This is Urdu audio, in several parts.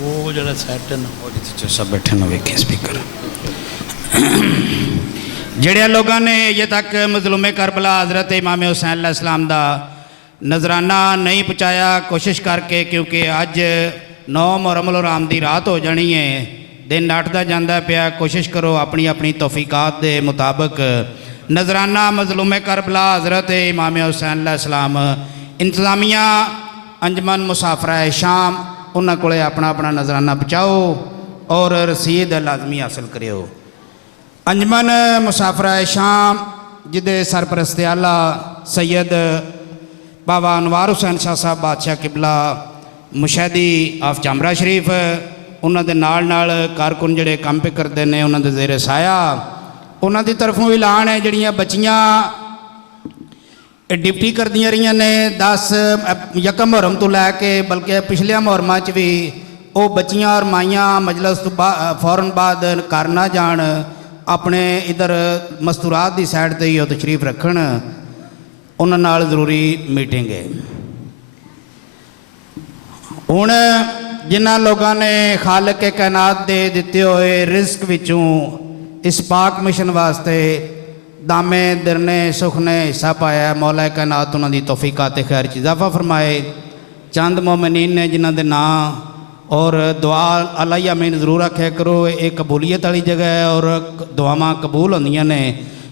ਉਹ ਜਿਹੜਾ ਸੈਟ ਨਾ ਉਹ ਜਿੱਥੇ ਸਭ ਬੈਠੇ ਨੇ ਵੇਖੇ ਸਪੀਕਰ جڑے لوگوں نے یہ تک مظلوم کربلا حضرت امام حسین علیہ السلام دا نظرانہ نہیں پہنچایا کوشش کر کے کیونکہ اج 9 محرم الحرام دی رات ہو جانی ہے دن نٹتا جاندہ پیا کوشش کرو اپنی اپنی توفیقات دے مطابق نظرانہ مظلوم کربلا حضرت امام حسین علیہ السلام انتظامیہ انجمن مسافرہ شام انہاں کولے اپنا اپنا نظرانہ پہنچاؤ اور رسید لازمی حاصل کریو انجمن مسافرہ شام جدے سرپرست اعلیٰ سید بابا انوار حسین شاہ صاحب بادشاہ قبلہ مشاہدی آف چامرہ شریف انہوں دے نال کارکن جڑے کام پہ کرتے ہیں انہوں دے زیر سایہ انہوں دی طرفوں اعلان ہے جڑیاں بچیاں ڈپٹی کر دیا رہی نے 10 یکم محرم تو لے کے بلکہ پچھلے محرمہ چ بھی وہ بچیاں اور مائیاں مجلس تو فوراً بعد کر نہ جان اپنے ادھر مستورات دی سائڈ تے ہی تشریف رکھن انہاں نال ضروری میٹنگ ہے ہن جنہاں لوگاں نے خالق کائنات دے دیتے ہوئے رزق وچوں اس پاک مشن واسطے دامے درنے سخنے حصہ پایا مولا کائنات انہاں دی توفیقات خیر چ اضافہ فرمائے چند مومنین نے جنہاں دے نام اور دعا اللہ امین ضرور رکھا کرو ایک قبولیت والی جگہ ہے اور دعاواں قبول ہوندیاں نے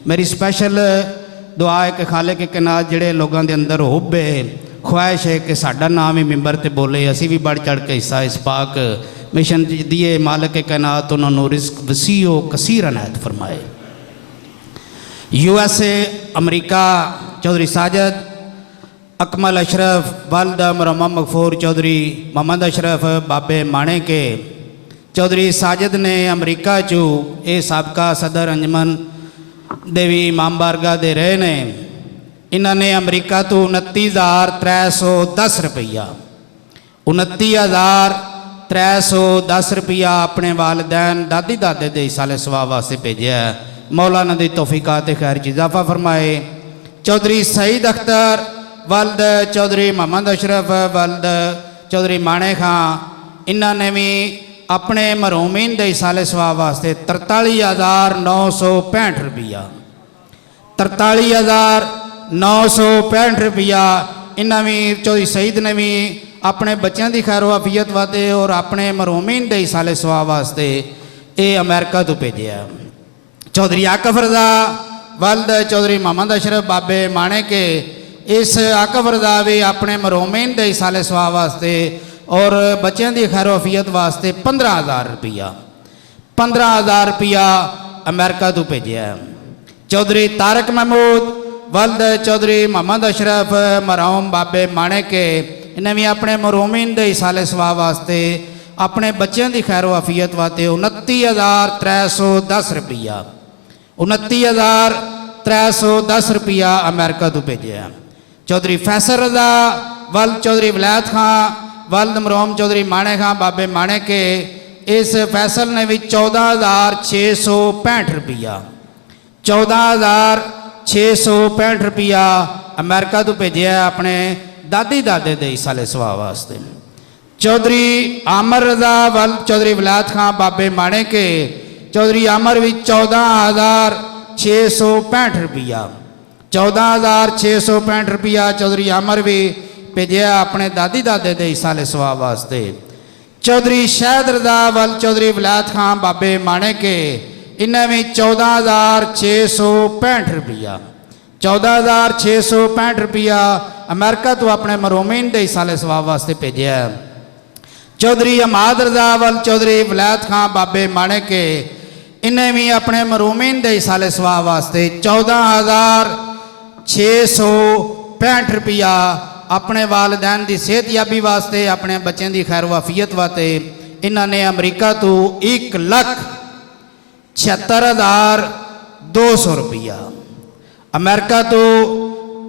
میری سپیشل دعا ہے کہ خالق کائنات جڑے لوگاں دے اندر حب ہے خواہش ہے کہ ساڈا نام ہی ممبر تے بولے اسی بھی بڑھ چڑھ کے حصہ اس پاک مشن دیے مالک کائنات انہوں نے رزق وسیع و کثیر عنایت فرمائے USA امریکہ چودھری ساجد اکمل اشرف والد مرحوم مغفور چودھری محمد اشرف بابے مانے کے چودھری ساجد نے امریکہ چو اے سابقہ صدر انجمن دیوی امام بارگاہ دے رہے نے انہوں نے امریکہ تو 29,310 روپیہ 29,310 روپیہ اپنے والدین دادی دادے دے سال ثواب واسطے بھیجا ہے مولانا دی توفیقات خیر چ اضافہ فرمائے چودھری سعید اختر والد چودھری محمد اشرف والد چودھری مانے خان انہوں نے بھی اپنے مرحومین دے سال ثواب واسطے 43,965 روپیہ 43,965 روپیہ انہوں بھی چودھری سعید نے بھی اپنے بچوں دی خیر و عافیت واسطے اور اپنے مرحومین دے سال ثواب واسطے اے امریکہ تو بھیجا چودھری عاقف رضا والد چودھری محمد اشرف بابے مانے کے اس عاقف رضا بھی اپنے مرحومین دے سال ثواب واسطے اور بچوں دی خیر و عافیت واسطے 15,000 روپیہ 15,000 روپیہ امریکہ تو بھیجا ہے چودھری طارق محمود والد چودھری محمد اشرف مرحوم بابے مانے کے انہیں بھی اپنے مرحومین دے سال ثواب واسطے اپنے بچوں دی خیر و عافیت واسطے 29,310 روپیہ 29,310 روپیہ امریکہ تو بھیجا ہے چودھری فیصل رضا والد چودھری ولایت خان والد مرحوم چودھری مانے خان بابے مانے کے اس فیصل نے بھی 14,665 روپیہ 14,665 روپیہ امریکہ تو بھیجا ہے اپنے دادی دادے دے سال ثواب واسطے چودھری عامر رضا والد چودھری ولایت خان بابے مانے کے چودھری عامر بھی 14,665 روپیہ 14,665 روپیہ چودھری عامر بھی بھیجا اپنے دادی دادے دے سال ثواب واسطے چودھری شہد رضا والد چودھری ولایت خان بابے مانے کے انہیں بھی 14,665 روپیہ 14,665 روپیہ امریکہ تو اپنے مرحومین دے سال ثواب واسطے بھیجا ہے چودھری اماد رضا والد چودھری ولایت خان بابے مانے کے انہیں بھی اپنے مرحومین دے سال ثواب واسطے 14,665 روپیہ اپنے والدین دی صحت یابی واسطے اپنے بچوں دی خیر و عافیت واسطے انہوں نے امریکہ تو 1,76,200 روپیہ امریکہ تو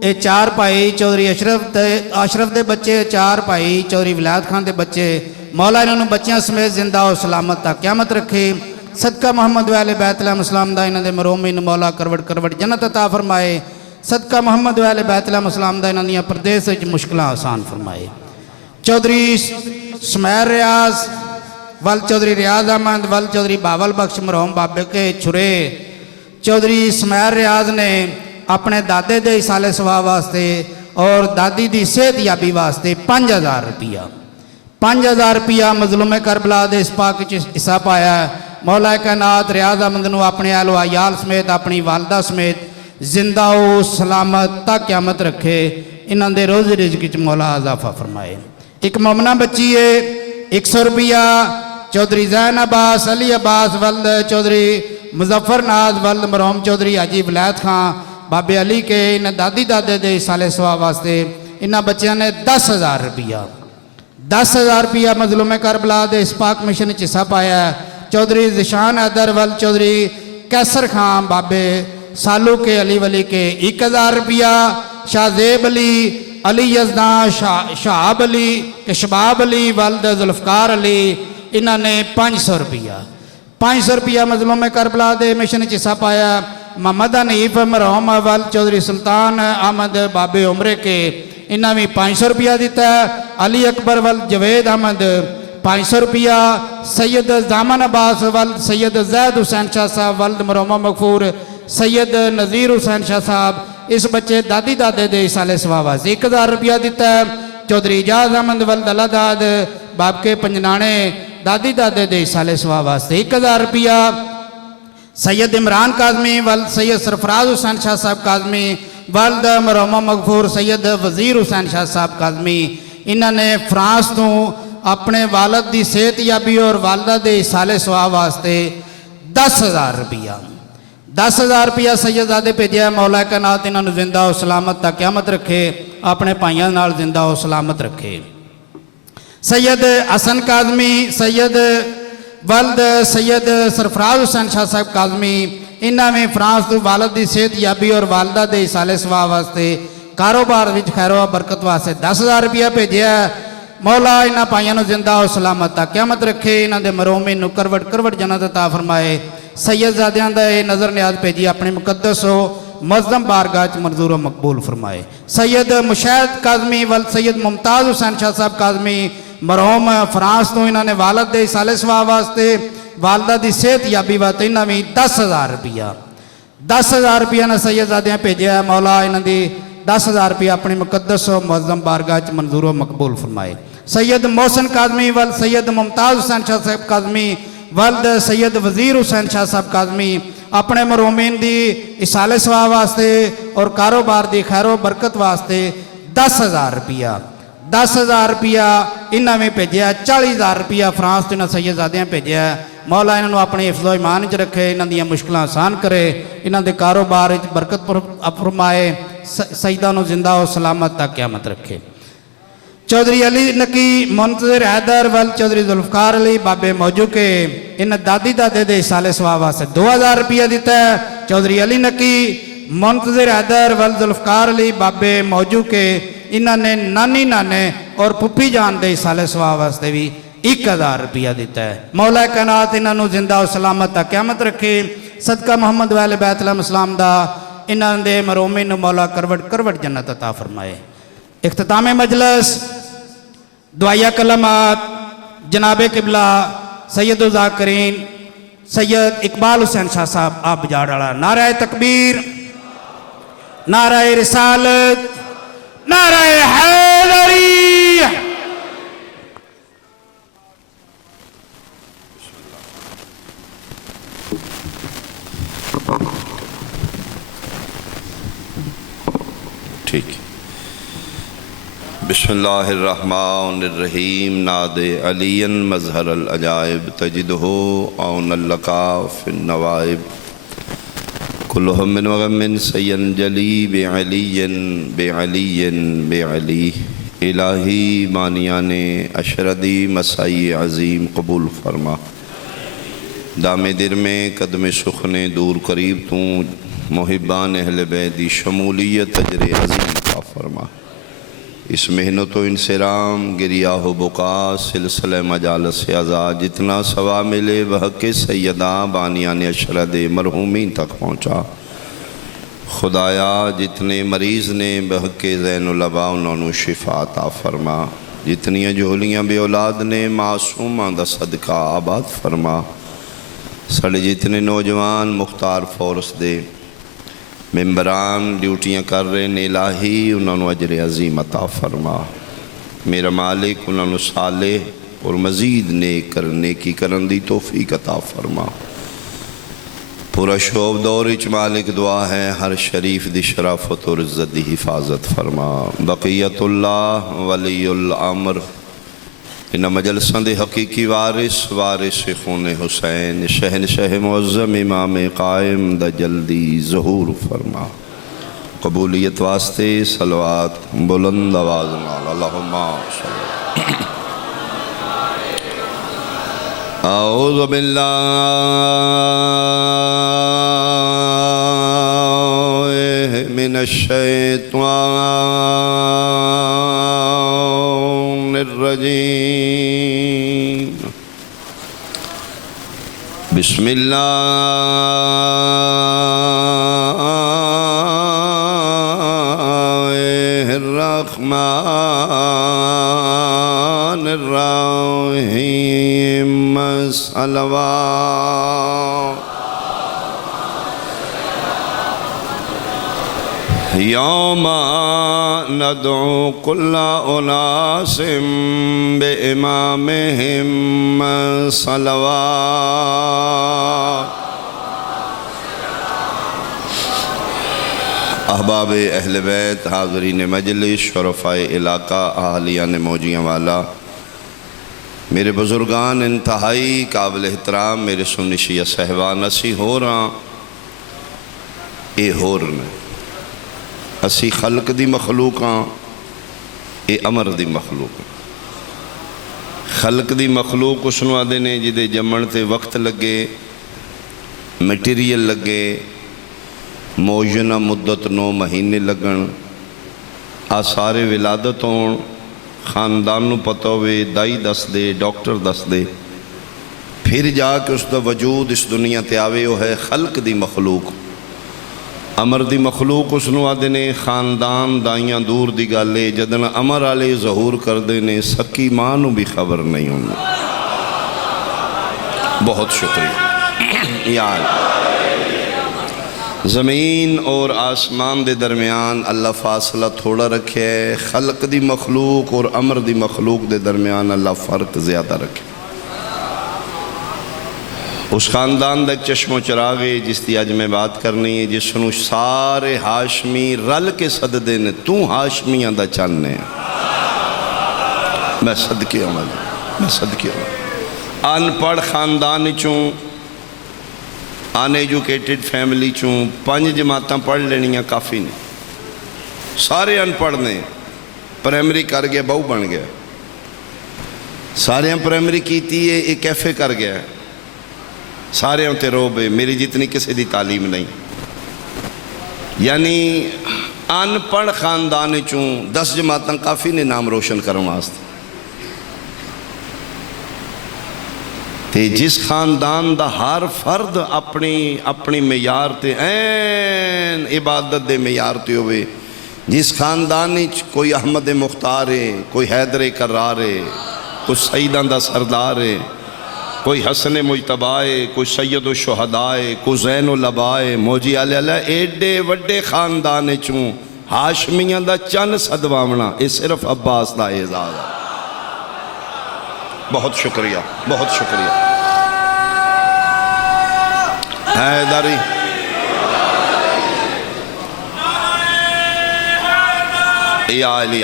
یہ 4 بھائی چودھری اشرف دے بچے 4 بھائی چودھری ولایت خان دے بچے مولا انہوں نے بچیاں سمیت زندہ اور سلامت تک قیامت رکھے صدقہ محمد والے بیت علیہ السلام دا انہوں دے مرحومین مولا کروڑ جنت عطا فرمائے صدقہ محمد والے بیت علیہ السلام دا انہوں نے پردیس وچ مشکلیں آسان فرمائے چودھری سمیر ریاض ول چودھری ریاض احمد ول چودھری باول بخش مرحوم بابے کے چھرے چودھری اسماعیل ریاض نے اپنے دادے دے سالے سوا واسطے اور دادی دی صحت یابی واسطے 5000 روپیہ 5000 روپیہ مظلوم کربلا دے اس پاک حصہ پایا ہے۔ مولا کائنات ریاض احمد نو اپنے اہل و عیال سمیت اپنی والدہ سمیت زندہ و سلامت تا قیامت رکھے، انہاں دے روزی رزق وچ مولا اضافہ فرمائے۔ ایک مومنہ بچی ہے 100 روپیہ چودھری زین عباس علی عباس ولد چودھری مظفر ناز ولد مرحوم چودھری حاجی ولایت خان بابے علی کے انہیں دادی دادے دے سالے سوا واسطے انہاں بچیاں نے 10,000 روپیہ 10,000 روپیہ مظلوم کربلا دے اس پاک مشن وچ حصہ پایا ہے۔ چودھری ذیشان حیدر ولد چودھری کیسر خان بابے سالو کے علی ولی کے 1000 روپیہ شاہ زیب علی علی یزدان شہاب علی کشباب علی ولد ذوالفقار علی انہوں نے 500 روپیہ 500 روپیہ مظلوم کربلا دے مشن وچ حصہ پایا۔ محمد حنیف مرحوم ولد چودھری سلطان احمد بابے عمرے کے انہوں نے 500 روپیہ دیتا ہے۔ علی اکبر ولد جوید احمد 500 روپیہ۔ سید زامن عباس ولد سید زید حسین شاہ صاحب ولد مرحوم مغفور سید نذیر حسین شاہ صاحب اس بچے دادی دادے دے سالے سوا واسطے 1000 روپیہ دیتا ہے۔ چودھری اجاز احمد ولد اللہ داد باب کے پنجنانے دادی دادے دے سالے سوا واسطے 1000 روپیہ۔ سید عمران کاظمی ولد سید سرفراز حسین شاہ صاحب کاظمی ولد مرحوم مغفور سید وزیر حسین شاہ صاحب کاظمی انہوں نے فرانس تو اپنے والد دی صحت یابی اور والدہ دے سالے سوا واسطے 10,000 روپیہ 10,000 روپیہ سید زادے بھیجیا۔ مولا کائنات انہوں نے زندہ و سلامت تا قیامت رکھے، اپنے بھائیاں نال زندہ و سلامت رکھے۔ سید حسن کاظمی سید ولد سید سرفراز حسین شاہ صاحب کاظمی انہاں میں فرانس تو والد دی صحت یابی اور والدہ دے سالے سوا واسطے کاروبار وچ خیر و برکت واسطے 10,000 روپیہ بھیجیا۔ مولا انہاں پائیاں نو زندہ و سلامت تا قیامت رکھے، انہاں دے مرومین نو کروٹ جنت عطا فرمائے۔ سید زادیاں دا نظر نیاز بھیجی اپنے مقدس و معظم بارگاہ وچ منظور و مقبول فرمائے۔ سید مشاہد کاظمی ولد سید ممتاز حسین شاہ صاحب کاظمی مرحوم فرانس تو انہوں نے والد دے سالے سوا واسطے والدہ دی صحت یابی واسطے انہوں نے 10,000 روپیہ 10,000 روپیہ نے سید زادیاں بھیجیا۔ مولا انہوں دی 10,000 روپیہ اپنی مقدس و معظم بارگاہ وچ منظور و مقبول فرمائے۔ سید محسن کاظمی ولد سید ممتاز حسین شاہ صاحب کاظمی ولد سید وزیر حسین شاہ صاحب کاظمی اپنے مرومین دی اصالے سوا واسطے اور کاروبار دی خیر و برکت واسطے 10,000 روپیہ 10,000 روپیہ انہوں نے بھیجیا۔ 40,000 روپیہ فرانس تو انہوں سید زادیاں بھیجیا۔ مولا انہوں اپنے حفظ و ایمان وچ رکھے، انہوں دیاں مشکلاں آسان کرے، انہوں دے کاروبار وچ برکت فرمائے، سیدہ نو زندہ و سلامت تا قیامت رکھے۔ چودھری علی نکی منتظر حیدر ولد چودھری ذوالفقار علی بابے موجو کے ان دادی دادے دے سالے سوا واسطے 2,000 روپیہ دیتا ہے۔ چودھری علی نکی منتظر حیدر ولد ذوالفقار علی بابے موجو کے انہوں نے نانی نانے اور پھپھی جان دے سالے سوا واسطے بھی 1,000 روپیہ دیتا ہے۔ مولا کائنات انہوں زندہ و سلامت تا قیامت رکھے، صدقہ محمد ویل بیت الحم اسلام دا انہوں دے مرومین مولا کروٹ جنت عطا فرمائے۔ اختتام مجلس دعائیہ کلمات جناب قبلہ سید الذاکرین سید اقبال حسین شاہ صاحب آپ بجاڑ والا۔ نعرہ تکبیر، نعرہ رسالت، نعرہ حیدری۔ ٹھیک۔ بسم اللہ الرحمن الرحیم۔ ناد علی مظہر العجائب تجدہ عون اللقا فی النوائب کلہم من وغم سین جلی بعلی بعلی بعلی۔ الہی مانیان اشردی مسائی عظیم قبول فرما، دام در میں قدم سخن دور قریب تو محبان اہل بیت شمولیت اجر عظیم کا فرما۔ اس محنت و انسرام گریہ و بقا سلسلہ مجالس ازا جتنا ثواب ملے بحق سیدہ بانیان اشرد مرحومین تک پہنچا۔ خدایا جتنے مریض نے بحق زین العبا انہوں شفا عطا فرما، جتنی جھولیاں بے اولاد نے معصوماں دا صدقہ آباد فرما سڑے جتنے نوجوان مختار فورس دے ممبران ڈیوٹیاں کر رہے نے الہی انہوں اجر عظیم عطا فرما میرا مالک انہوں صالح اور مزید نیک کرنے کی کرن دی توفیق عطا فرما پورا شعب دور اچ مالک دعا ہے ہر شریف دی شرافت اور عزت دی حفاظت فرما بقیت اللہ ولی الامر ان مجلساں دے حقیقی وارث خون حسین شہنشاہ معظم امام قائم دا جلدی ظہور فرما قبولیت واسطے صلوات بلند آواز نال اللہم صلی اعوذ باللہ من الشیطان الرجیم بسم اللہ الرحمن الرحیم صلوات یوم ندعو کل اناس بامامہم صلوات احباب اہل بیت حاضرین مجلس شرفاء علاقہ اہلیان موجیاں والا میرے بزرگان انتہائی قابل احترام میرے سنی شیعہ صحبان اسی ہو رہا اے ہو رہا اسی خلق دی مخلوقاں اے امر دی مخلوق خلق دی مخلوق اس نو آدھے نے جدے جمن تے وقت لگے میٹیریل لگے موجنہ مدت 9 مہینے لگن آثار ولادت ہون خاندان نو پتہ ہوئے دائی دس دے ڈاکٹر دس دے پھر جا کے اس دا وجود اس دنیا تے آوے وہ ہے خلق دی مخلوق امر دی مخلوق اس نو آدھے نے خاندان دائیاں دور دی گالے جدن امر آلے ظہور کر دے نے سکی ماں نو بھی خبر نہیں ہوں بہت شکریہ یا اللہ زمین اور آسمان دے درمیان اللہ فاصلہ تھوڑا رکھے ہے خلق دی مخلوق اور امر دی مخلوق دے درمیان اللہ فرق زیادہ رکھے اس خاندان دا ایک چشم و چراغ ہے جس دی آج میں بات کرنی ہے جس نو سارے ہاشمی رل کے صددے نے تو ہاشمیاں دا چاننے ہیں میں صدقے عمل ان پڑھ خاندان چوں ان ایجوکیٹڈ فیملی چوں 5 جماعتاں پڑھ لینیاں کافی نہیں سارے ان پڑھ نے پرائمری کر گیا بہو بن گیا سارے پرائمری کیتی ہے ایک ایفے کر گیا سارے تے روبے میری جتنی کسی دی تعلیم نہیں یعنی ان پڑھ خاندان چوں 10 جماعتاں کافی نے نام روشن کروں واسطے تے جس خاندان دا ہر فرد اپنی معیار تے این عبادت دے معیار تے ہوئے جس خاندان کوئی احمد مختار ہے کوئی حیدر کرار ہے کوئی سیدان دا سردار ہے کوئی حسن مجتبہ ہے کوئی سید الشہداء ہے کوئی زین العباء ہے موجی علیہ ایڈے وڈے خاندان چوں ہاشمیاں دا چند صدواونا یہ صرف عباس دا اعزاز ہے بہت شکریہ بہت شکریہ حیدری یا علی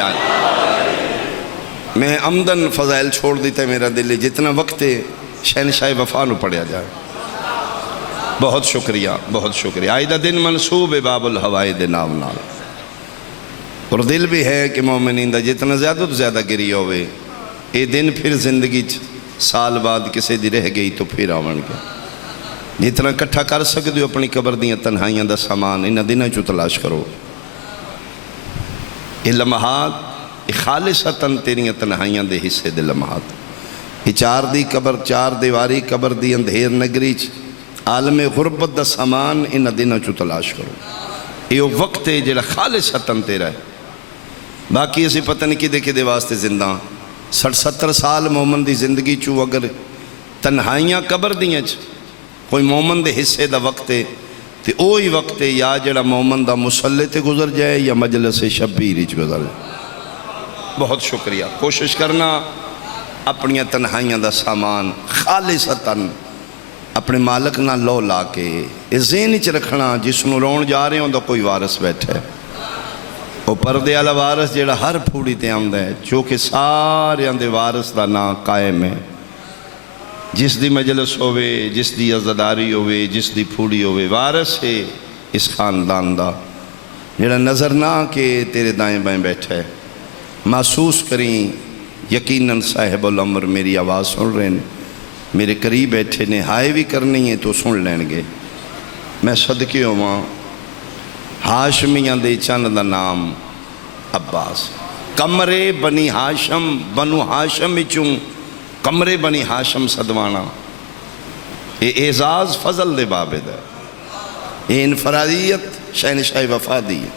میں عمدن فضائل چھوڑ دیتا ہے میرا دل جتنا وقت ہے شہنشاہ وفا نو پڑھیا جائے بہت شکریہ آئیدہ دن منصوب باب الہوائی دے نام نال اور دل بھی ہے کہ مومنین دا جتنا زیادہ تو زیادہ گری ہوئے یہ دن پھر زندگی سال بعد کسے دی رہ گئی تو پھر آون گیا جتنا کٹھا کر سکتے ہو اپنی قبر دیاں تنہائیاں دا سامان انہاں دنوں چو تلاش کرو یہ لمحات خالصتاً تیریاں تنہائیاں دے حصے دے لمحات یہ 4 دی قبر 4 دیواری قبر دی اندھیر نگری عالم غربت دا سامان انہاں دنوں چو تلاش کرو یہ وقت ہے جڑا خالصتاً تیرا ہے باقی اسی پتہ نہیں کدے واسطے زندہ 60-70 سال مومن دی زندگی چو اگر تنہائیاں قبر دیاں کوئی مومن دے حصے دا وقت ہے تو اوہی وقت ہے یا جڑا مومن دا مصلی تے گزر جائے یا مجلس شبیری چ گزر جائے. بہت شکریہ. کوشش کرنا اپنی تنہائیاں دا سامان خالصتاً اپنے مالک نہ لو لا کے اس ذہن چ رکھنا جس نو رون جا رہے ہوں دا کوئی وارث بیٹھا ہے. وہ پردے والا وارث جڑا ہر پھوڑی تے آمدا ہے چونکہ سارے دے وارث دا نا قائم ہے. جس دی مجلس ہوئے جس دی عزداری ہوئے جس دی پھوڑی ہوئے وارث ہے اس خاندان دا جڑا نظر نہ کہ تیرے دائیں بائیں بیٹھا ہے. محسوس کریں یقیناً صاحب الامر میری آواز سن رہے ہیں میرے قریب بیٹھے نے ہائے بھی کرنی ہے تو سن لین گے. میں صدقے ہواں ہاشمیاں دے چند دا نام عباس. کمرے بنی ہاشم بنو ہاشم چوں کمرے بنی ہاشم صدوانا یہ اعزاز فضل دے بابد ہے. یہ انفرادیت شہنشاہ وفادی ہے.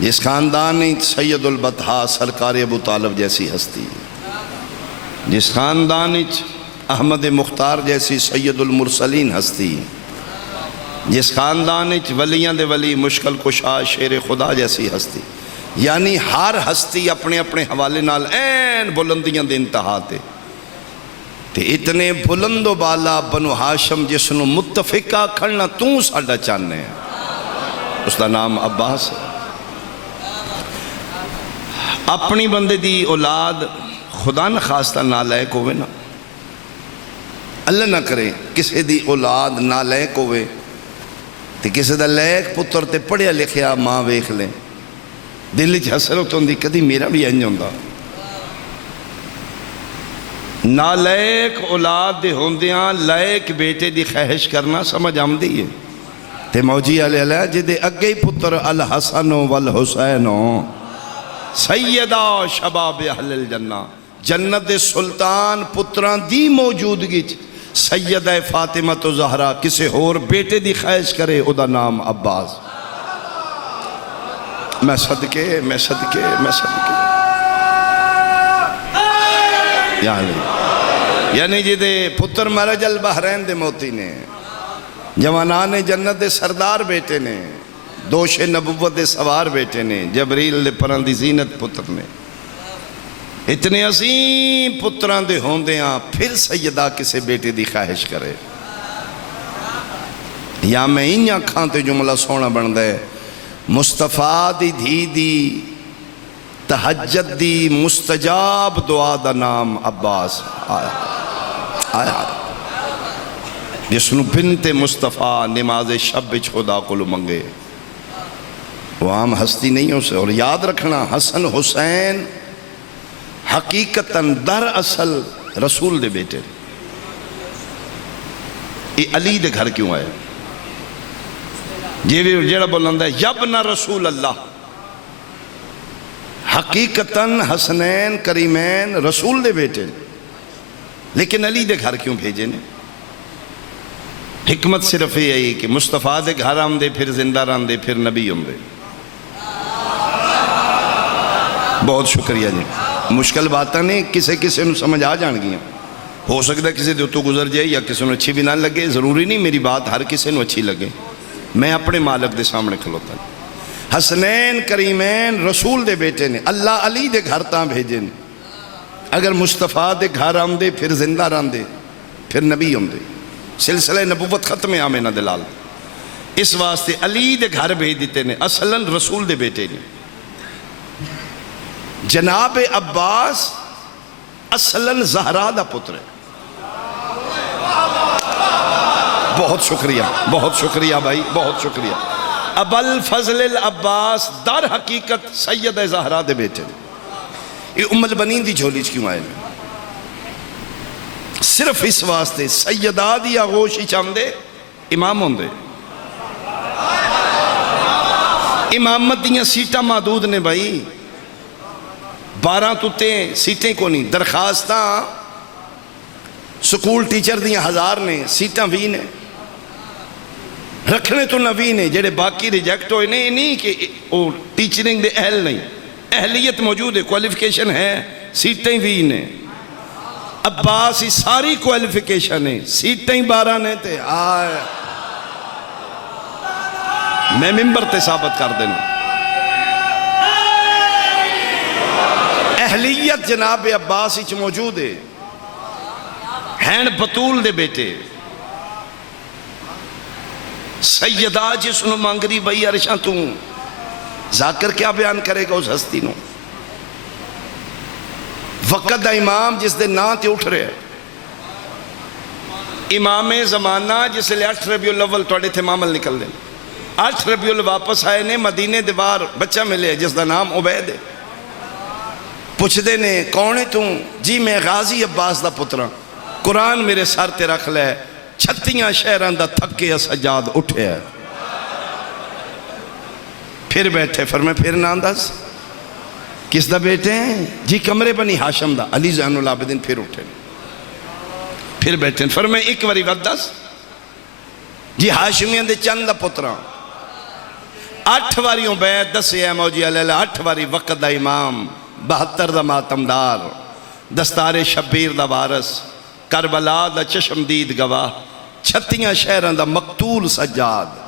جس خاندان سید البطحاء سرکار ابو طالب جیسی ہستی ہے. جس خاندان احمد مختار جیسی سید المرسلین ہستی ہے. جس خاندان ولیاں دے ولی مشکل کشا شیر خدا جیسی ہستی. یعنی ہر ہستی اپنے اپنے حوالے نال این بلندیاں دے انتہا تے اتنے بلند و بالا بنو ہاشم جس نو متفقہ کھڑنا تو ساڑا چاہنے ہیں اس دا نام عباس ہے. اپنی بندے دی اولاد خدا نہ خواستہ نالائق ہوئے نا اللہ نہ کرے کسی دی اولاد نالائق ہوئے تے کسی دا لائق پتر تے پڑھیا لکھیا ماں ویکھ لیں دل چ حسرت ہوندی کدی میرا بھی انج ہوندا. نالائق اولاد دے ہوندیاں لائق بیٹے دی خواہش کرنا سمجھ آمدی ہے. تے موجی علیہ جدے اگے پتر الحسن والحسین سیدہ شباب اہل الجنہ جنت دے سلطان پتران دی موجودگی سیدہ فاطمہ تو زہرا کسے اور بیٹے دی خواہش کرے او دا نام عباس. میں صدقے یعنی جدے پتر مرج البحرین دے موتی نے جوانان جنت دے سردار بیٹے نے دوش نبوت دے سوار بیٹے نے جبریل دے پران دی زینت پتر نے اتنے عظیم پتران دے ہوندیاں پھر سیدہ کسے بیٹے دی خواہش کرے. یا میں انہاں کھانتے جملہ سونا بن دے مصطفیٰ دی دھی دی تہجد دی مستجاب دعا دا نام عباس آیا جس نو بنت مصطفیٰ نماز شب بچ خدا کو منگے. وہ عام ہستی نہیں ہو سے. اور یاد رکھنا حسن حسین حقیقتاً در اصل رسول دے بیٹے. یہ علی دے گھر کیوں آئے جیڑا بولندہ ہے یبن رسول اللہ. حقیقتاً حسنین کریمین رسول دے بیٹے لیکن علی دے گھر کیوں بھیجے نے. حکمت صرف یہ ہے کہ مصطفیٰ دے گھر ہم دے پھر زندہ رہن دے پھر نبی ہم دے. بہت شکریہ جی. مشکل باتاں نہیں کسے نو سمجھ آ جان گیا. ہو سکتا ہے کسی دے تو گزر جائے یا کسی نو اچھی بھی نہ لگے. ضروری نہیں میری بات ہر کسی نو اچھی لگے. میں اپنے مالک دے سامنے کھلوتا ہوں. حسنین کریمین رسول دے بیٹے نے اللہ علی دے گھر تاں بھیجے نے. اگر مصطفیٰ دے گھر ہم دے پھر زندہ رہن دے پھر نبی ہم دے. سلسلہ نبوت ختم آمینہ دلال. اس واسطے علی دے گھر بھیج دیتے نے اصلاً رسول دے بیٹے نے. جناب عباس اصلاً زہرا دا پتر ہے. بہت شکریہ بھائی بہت شکریہ. ابل فضل العباس در حقیقت سید زہرا دے بیٹے نے. یہ ام البنین دی جھولی کیوں آئے نے صرف اس واسطے سیدہ دی آغوشی چاندے امام ہوندے. امامت دیاں سیٹاں محدود نے بھائی. 12 تُتیں سیٹیں کو نہیں. درخواستاں سکول ٹیچر دیاں 1000 نے سیٹاں 20 نے. رکھنے تو نہ 20 نے جڑے باقی ریجیکٹ ہوئے نہیں کہ وہ ٹیچرنگ دے اہل نہیں. اہلیت موجود ہے، کوالیفیکیشن ہے، سیٹیں بھی نے، عباس ہی ساری کوالیفیکیشن ہے، سیٹیں 12 نے تے آئے میں ممبر تے ثابت کر دینا اہلیت جناب عباس ہی موجود ہے، ہین بطول دے بیٹے سیدہ جس نو مانگری بھئی عرشاں تو ذاکر کیا بیان کرے گا اس ہستی نو، وقت دا امام جس دے نا تے اٹھ رہے امام زمانہ جس لئے 8 ربیع الاول توڑے تھے معامل نکل دیں 8 ربیع الاول واپس آئے نے مدینے دیوار بچہ ملے جس دا نام عبید ہے، پوچھ دے نے کون ہے تم؟ جی میں غازی عباس دا پترا، قرآن میرے سر تے رکھ لے 36 شہران دا تھکے سجاد اٹھے ہے، پھر بیٹھے فرمائے پھر نانداز کس دا بیٹے ہیں؟ جی کمرے بنی ہاشم دا، علی زین العابدین پھر اٹھے پھر بیٹھے فرمائے ایک واری ودس جی ہاشمیان دے چند دا پترا 8 واریوں بیت 10 ہے موجی علیہ 8 واری وقت دا امام 72 دا ماتمدار دستار شبیر دا وارث کربلا دا چشمدید گواہ 36 شہران دا مقتول سجاد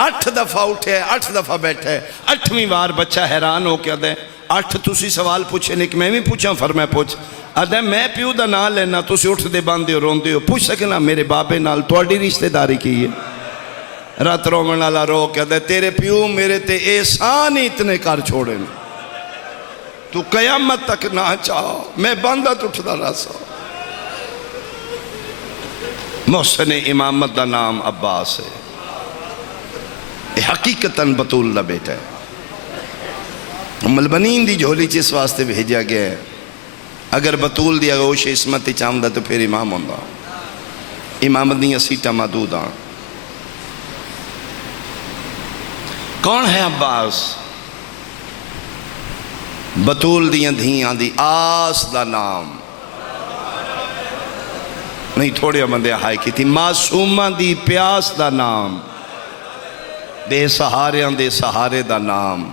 8 دفعہ اٹھے 8 دفعہ بیٹھے 8ویں بار بچہ حیران ہو کے دے 8 تُسی سوال پوچھے نہیں کہ میں بھی پوچھا فرمائے پوچھ ادھے میں پیو دا نال لینا تُسی اٹھ دے باندے ہو رون دے ہو پوچھ سکنا میرے بابے نال توڑی رشتہ داری کی ہے رات رومن اللہ رو کے دے تیرے پیو میرے تے احسان ہی اتنے کار چھوڑے تو قیامت تک نہ چاہو میں باندہ اٹھ دا راسا محسن امامت دا نام عباس ہے حقیقتاً بطول دا بیٹا ہے ملبنین دی جھولی چیز واسطے بھیجا گیا ہے اگر بطول دی اگوش اسمت چاہمدہ تو پھر امام ہوندہ امامت نہیں سیٹا محدود آن کون ہے عباس؟ بطول دیاں دھیاں دی آس دا نام نہیں تھوڑے بندے ہائی کی تھی معصومہ دی پیاس دا نام بے سہاریاں دے سہارے دا نام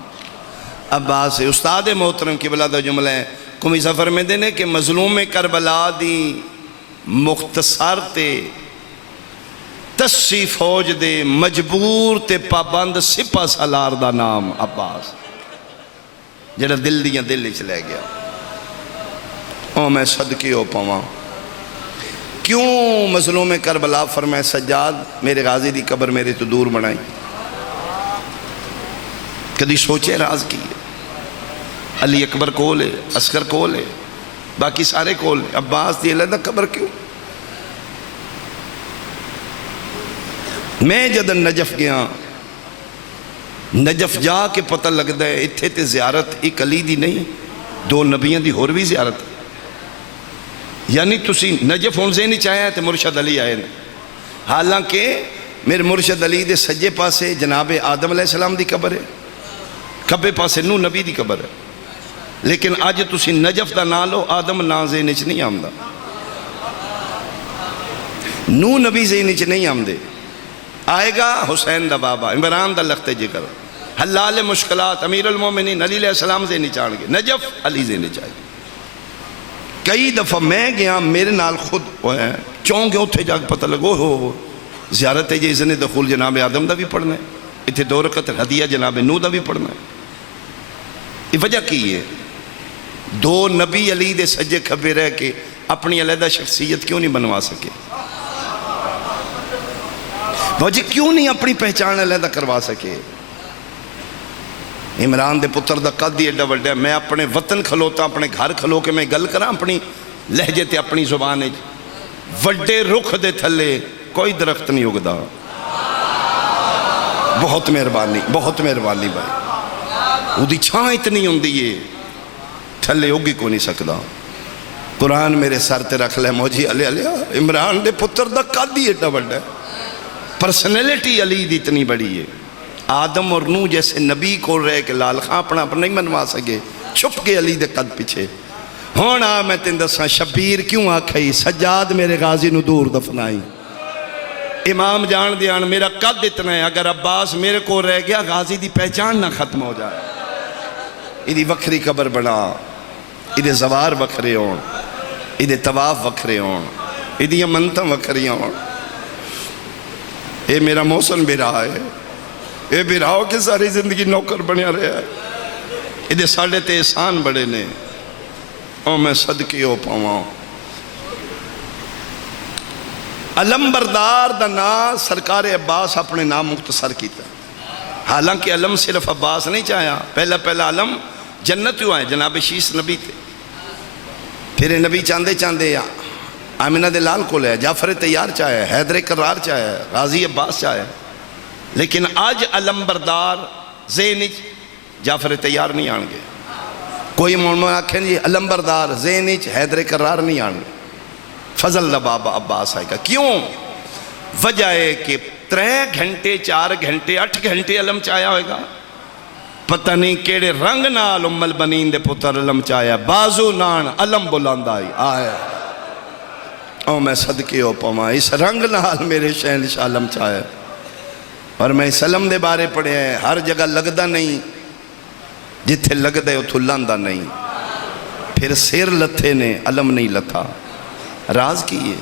عباس ہے استاد محترم کی بلا دا جملہ ہے کمی سفر میں دینے کہ مظلوم کربلا دی مختصر تے 80 فوج دے مجبور تے پابند سپہ سالار دا نام عباس جڑا دل دیاں دل چلے گیا او میں صدقی ہو پاواں کیوں مظلوم کربلا فرمائے سجاد میرے غازی دی قبر میرے تو دور بنائی کدی سوچے راز کی ہے علی اکبر کول ہے عسکر کول ہے باقی سارے کول ہے عباس دی علیحدہ قبر کیوں میں جدن نجف گیا نجف جا کے پتہ لگ دے اتھے تے زیارت ایک علی دی نہیں 2 نبیان دی ہور بھی زیارت یعنی تسی نجف ہون سے نہیں چاہیا تے مرشد علی آئے حالانکہ میرے مرشد علی دے سجے پاسے جناب آدم علیہ السلام دی قبر ہے کبے پاسے نو نبی دی قبر ہے لیکن آج تسی نجف دا نہ لو آدم نا زینچ نہیں آمدہ نو نبی زینچ نہیں آمدے آئے گا حسین دا بابا عمران دا لخت جگر حلال مشکلات امیر المومنین علی علیہ السلام زینچ آن گے نجف علی زینچ آئے کئی دفعہ میں گیا میرے نال خود چونگے اتھے جاگ پتہ لگو ہو زیارت ہے جی اذن دخول جناب آدم دا بھی پڑھنا ہے اتھے 2 رکعت ہدیہ جناب نو دا بھی پڑھنا ہے یہ وجہ کی ہے 2 نبی علی دے سجے کھبے رہ کے اپنی علیحدہ شخصیت کیوں نہیں بنوا سکے وجہ کیوں نہیں اپنی پہچان علیحدہ کروا سکے عمران دے پتر دا قد دی ایڈا وڈا میں اپنے وطن کھلوتا اپنے گھر کھلو کے میں گل کرا اپنی لہجے تے اپنی زبان وڈے رخ دے تھلے کوئی درخت نہیں اگدا بہت مہربانی بھائی وہ دی چھاں اتنی ہوں دیئے تھلے اگی کو نہیں سکدا قرآن میرے سر تے رکھ لے موجی علیہ عمران دے پتر دا قد دی ایڈا وڈا پرسنیلٹی علی دی اتنی بڑی ہے آدم اور نو جیسے نبی کو رہے کہ لال خان اپنا پر نہیں منوا سکے چھپ کے علی دے قد پیچھے ہونا میں تین دساں شبیر کیوں آکھائی سجاد میرے غازی نو دور دفنائی امام جان دیان میرا قد اتنا ہے اگر عباس میرے کو رہ گیا غازی دی پہچان نہ ختم ہو جائے یہ وکری قبر بنا، یہ زوار وکھرے ہون، یہ طواف وکھرے ہون، یہ منتاں وکھریاں ہون۔ اے میرا محسن بیرا ہے، اے بیرا ہو کہ ساری زندگی نوکر بنیا رہا ہے، یہ ساڑھے تے احسان بڑے نے، او میں صدقے ہو پاواں۔ علم بردار دا نام سرکار عباس اپنے نام مختصر کیتا، حالانکہ علم صرف عباس نہیں چاہیا، پہلا علم جنت ہوا ہے، جناب شیس نبی تھے، پھر نبی چاندے چاندے آمینہ دے لال کو لیا، جعفر تیار چاہے، حیدر کرار چاہے، غازی عباس چاہے، لیکن آج علم بردار ذہن جعفر تیار نہیں آنگے، کوئی مومن آکھیں جی علم بردار ذہن حیدر کرار نہیں آنگے، فضل بابا عباس آئے گا۔ کیوں؟ وجہ ہے کہ 3 گھنٹے 4 گھنٹے 8 گھنٹے علم چاہیا ہوئے گا، پتہ نہیں کیڑے رنگ نال ام البنین دے پتر علم چاہیا، بازو نان علم بلند آیا، او میں صدقے ہو پاواں، اس رنگ نال میرے شہنشاہ علم چاہیا، اور میں اس علم دے بارے پڑھے ہیں، ہر جگہ لگدا نہیں، جتھے لگدا ہے اتھو لاندا نہیں، پھر سیر لتھے نے علم نہیں لتھا، راز کی ہے،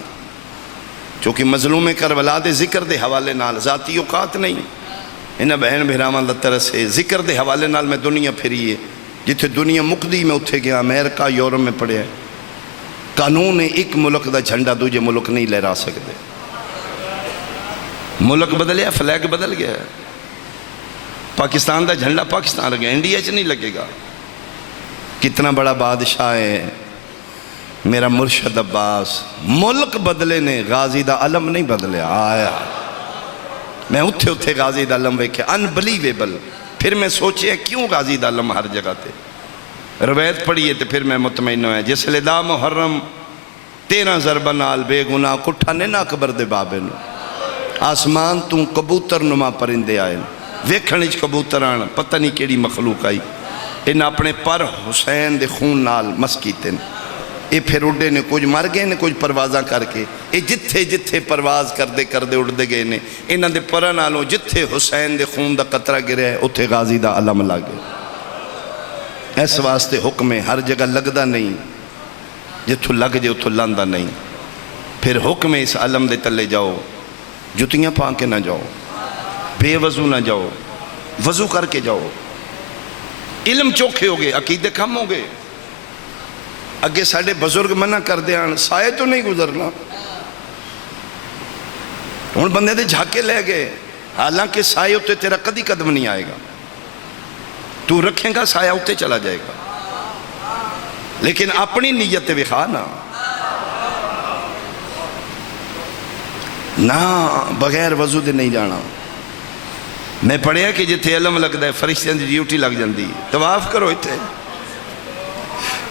چونکہ مظلوم کربلا دے ذکر دے حوالے نال ذاتی اوقات نہیں، انہاں بہن بھراواں دا طرز ہے، ذکر دے حوالے نال میں دنیا پھری ہے، جتھے دنیا مقدی میں اتھے گیا، امریکہ یورپ میں پڑھے ہیں، قانون ایک ملک دا جھنڈا دوجے ملک نہیں لہرا سکتے، ملک بدلیا، فلیگ بدل گیا ہے، پاکستان دا جھنڈا پاکستان لگے، انڈیا چ نہیں لگے گا، کتنا بڑا بادشاہ ہے میرا مرشد عباس، ملک بدلے نے، غازی دا علم نہیں بدلے آیا، میں اتھے غازی دا علم ویکھے انبلیویبل، پھر میں سوچے کیوں غازی دا علم ہر جگہ تے، روایت پڑھیے تے پھر میں مطمئن ہوئے، جس لدا محرم 13 ضربہ نال بے گناہ کٹھا نے نا قبر دے بابے نو، آسمان تو کبوتر نما پرندے آئے، ویکھنچ کبوتر آن، پتہ نہیں کیڑی مخلوق آئی، ان اپنے پر حسین دے خون نال مس کیتے ہیں، یہ پھر اڑے نے، کچھ مر گئے نے، کچھ پروازاں کر کے، یہ جتھے جتھے پرواز کردے اڑ دے گئے نے، انہاں دے پرہ نالوں جتھے حسین دے خون دا قطرہ گرے ہے اتھے غازی دا علم لگے، اس واسطے حکم ہے ہر جگہ لگدا نہیں، جتھو لگ جے اتھو لاندا نہیں، پھر حکم ہے اس علم دے تلے جاؤ، جتیاں پا کے نہ جاؤ، بے وضو نہ جاؤ، وضو کر کے جاؤ، علم چوکھے ہو گئے، عقیدے کم ہو گئے، اگے ساڑھے بزرگ منع کر دے آن سائے تو نہیں گزرنا، ان بندے دے جھاکے لے گئے، حالانکہ سائے ہوتے تیرا کدی قدم نہیں آئے گا، تو رکھیں گا سایہ ہوتے چلا جائے گا، لیکن اپنی نیت وخانا نا، بغیر وضو دے نہیں جانا، میں پڑھیا کہ جتھے علم لگ دے فرشتیاں دی ڈیوٹی لگ جاندی، طواف کرو اتھے،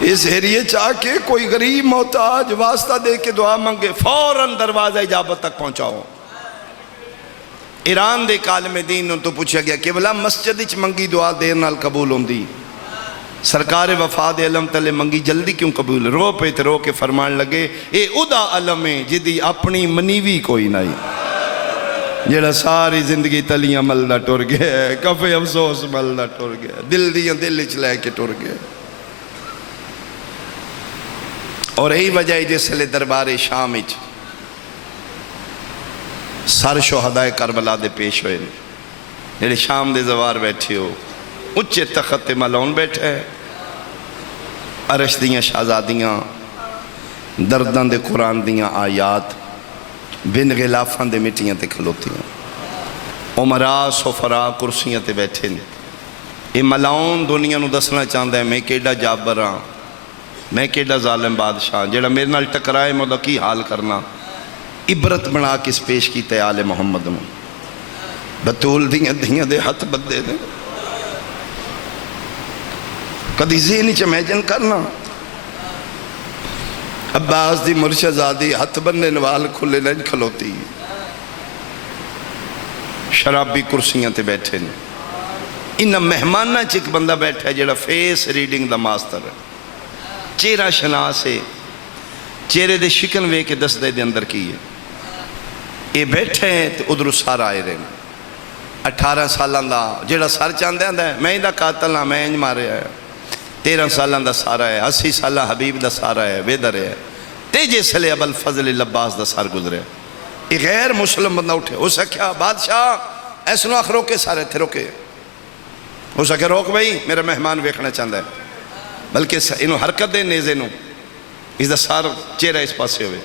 اس ایریے چاہ کے کوئی غریب محتاج واسطہ دے کے دعا منگے فوراً دروازہ اجابت تک پہنچاؤ۔ ایران دے عالم دین تو پوچھا گیا کہ بلا مسجد وچ منگی دعا دیر نال قبول ہوندی، سرکار وفا دے علم تلے منگی جلدی کیوں قبول؟ رو پہ تے رو کے فرمان لگے اے ادا علم ہے جدی اپنی منیوی کوئی نہیں، جڑا ساری زندگی تلیاں ملدہ ٹر گیا، کفے افسوس ملدہ ٹر گیا، دل دیاں دل اچ لے کے ٹر گیا، اور یہی وجہ ہے جس لئے دربار شام اچ سر شہدائے کربلا دے پیش ہوئے، جڑے شام دے زوار بیٹھے ہو، اچھے تخت ملون بیٹھے، عرش دیاں شہزادیاں، دردان دے قرآن دیاں آیات، بن غلافان دے مٹیاں تے کھلوتیاں، عمراء سفراء کرسیاں تے بیٹھے نے، یہ ملاؤن دنیا نو دسنا چاہتا ہے میں کیڑا جابر ہاں، میں کیڑا ظالم بادشاہ، جڑا میرے نال ٹکرائے میں کی حال کرنا، عبرت بنا کس پیش کی تے آل محمد میں، بطول دیاں دے ہاتھ بدے دے، کدی ذہنی چ امیجن کرنا، عباس دی مرشدزادی ہاتھ بننے نوال کھلے نہیں کھلوتی، شرابی کرسیاں تے بیٹھے نے، انہاں مہمانہ چک بندہ بیٹھا ہے جڑا فیس ریڈنگ دا ماسٹر ہے، چہرہ شناس ہے، چہرے دے شکن وے کے دس دے اندر کی ہے، یہ بیٹھے ہیں تو ادھر سار آئے رہے ہیں، 18 سالان دا جڑا سر چاندے ہیں میں ہی دا قاتل ہاں، میں انج مارے آیا، 13 سالاں دا سارا ہے، 80 سالہ حبیب دا سارا ہے، ویدر ہے، تے جسلے ابو الفضل العباس دا سار گزرے. ایک غیر مسلم بندہ اٹھے، اس کیا بادشاہ ایسنو آخ روکے، سارے تھے روکے. اس کہ روک بھئی میرا مہمان ویکھنا چاہتا ہے، بلکہ انہوں حرکت دے نیزے نو اس دا سار چہرہ اس پاسے ہوئے.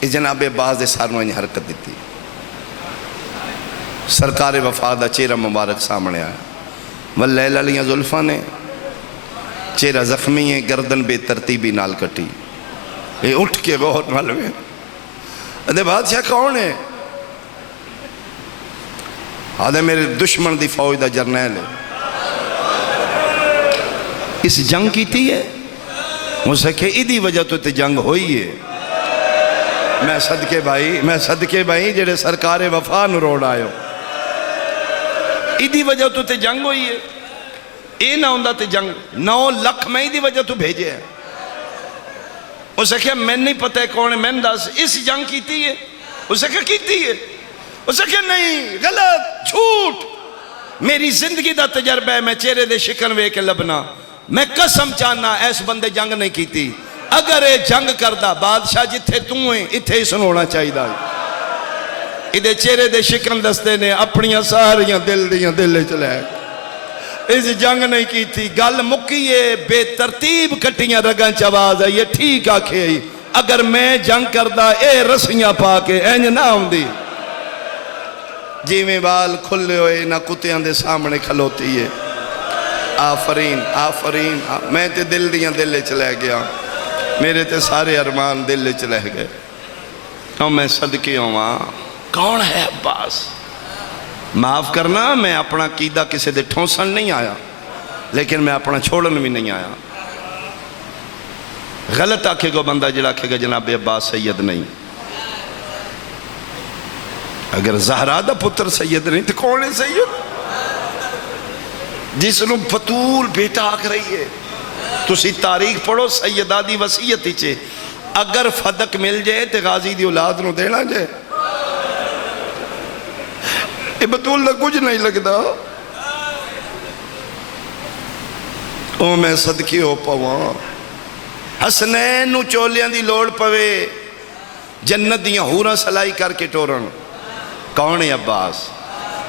اس جناب عباس دے سار نو انہیں حرکت دیتی، سرکار وفا دا چہرہ مبارک سامنے آیا. واللیل علیہ زلفہ نے چہرہ زخمی ہے، گردن بے ترتیبی نال کٹی. یہ اٹھ کے غور نال میں ادھے بادشاہ کون ہے؟ آدھے میرے دشمن دی فوج دا جرنیل ہے. اس جنگ کی تھی ہے مجھے کہ ادھی وجہ تو تے جنگ ہوئی ہے. میں صدقے بھائی جڑے سرکار وفا نو روڑ آئے ہو، ادھی وجہ تو تے جنگ ہوئی ہے. اے نہ ہوندہ تے جنگ 9 لکھ میں ادھی وجہ تو بھیجے ہیں. اسے کہا میں نہیں پتہ ہے کون ہے، میں نے دس اس جنگ کیتی ہے. اسے کہا کیتی ہے. اسے کہا نہیں، غلط، جھوٹ. میری زندگی دا تجربہ ہے، میں چہرے دے شکن وے کے لبنا، میں قسم چاہنا ایس بندے جنگ نہیں کیتی. اگر اے جنگ کردہ بادشاہ جتھے توں ہیں اتھے اس ہونا چاہیے دا. ادھے چہرے دے شکن دستے نے اپنیاں ساریاں دل چلے. اس جنگ نہیں کی تھی، گل مکیے بے ترتیب کٹیاں رگاں چواز ہے. یہ ٹھیک آکھے ہی اگر میں جنگ کردہ اے رسیاں پا کے اینج نہ ہوں دی. جی میں بال کھلے ہوئے نہ کتیاں دے سامنے کھلوتی ہے. آفرین آفرین. میں تے دل چلے گیا، میرے تے سارے ارمان دل چلے گئے. تو میں صدقے ہوں کون ہے عباس؟ معاف کرنا، میں اپنا قیدہ کسی دے ٹھونسن نہیں آیا، لیکن میں اپنا چھوڑن بھی نہیں آیا. غلط آکھے گا بندہ جڑا آکھے گا جناب عباس سید نہیں. اگر زہرا دا پتر سید نہیں تو کون ہے سید؟ جس نو بطول بیٹا آکھ رہی ہے. تسی تاریخ پڑھو سیدہ دی وصیت ہی چھے، اگر فدق مل جائے تو غازی دی اولاد نو دینا جائے. یہ بطول نہ کچھ نہیں لگتا. او میں صدقی ہو پاواں. حسنین نو چولیاں دی لوڑ پوے، جنت دیاں حوراں سلائی کر کے ٹورن. کون ہے عباس؟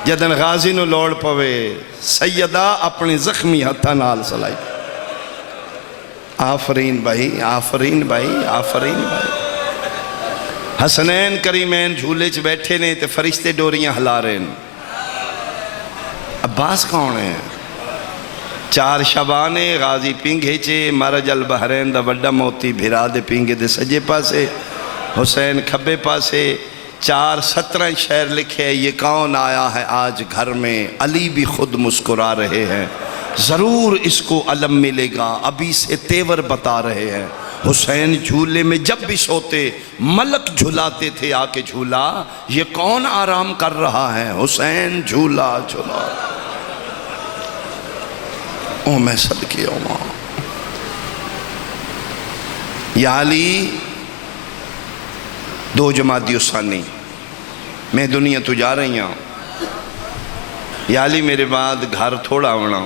جدن غازی نو لوڑ پوے سیدہ اپنی زخمی ہتھا نال سلائی. آفرین بھائی آفرین بھائی آفرین بھائی. حسنین کریمین جھولے چ بیٹھے نے تے فرشتے ڈوریاں ہلا رہے ہیں. عباس کون ہے؟ 4 شبانے غازی پینگے چے، مرج البحرین دا وڈا موتی بھرا دے پینگے دے سجے پاسے، حسین کھبے پاسے. 4:17 شعر لکھے، یہ کون آیا ہے آج گھر میں، علی بھی خود مسکرا رہے ہیں، ضرور اس کو علم ملے گا، ابھی سے تیور بتا رہے ہیں. حسین جھولے میں جب بھی سوتے ملک جھلاتے تھے آ کے جھولا. یہ کون آرام کر رہا ہے؟ حسین جھولا جھولا. او میں صدقے ہوں. یا علی 2 جمادی الثانی میں دنیا تو جا رہی ہوں. یا علی میرے بعد گھر تھوڑا ہونا،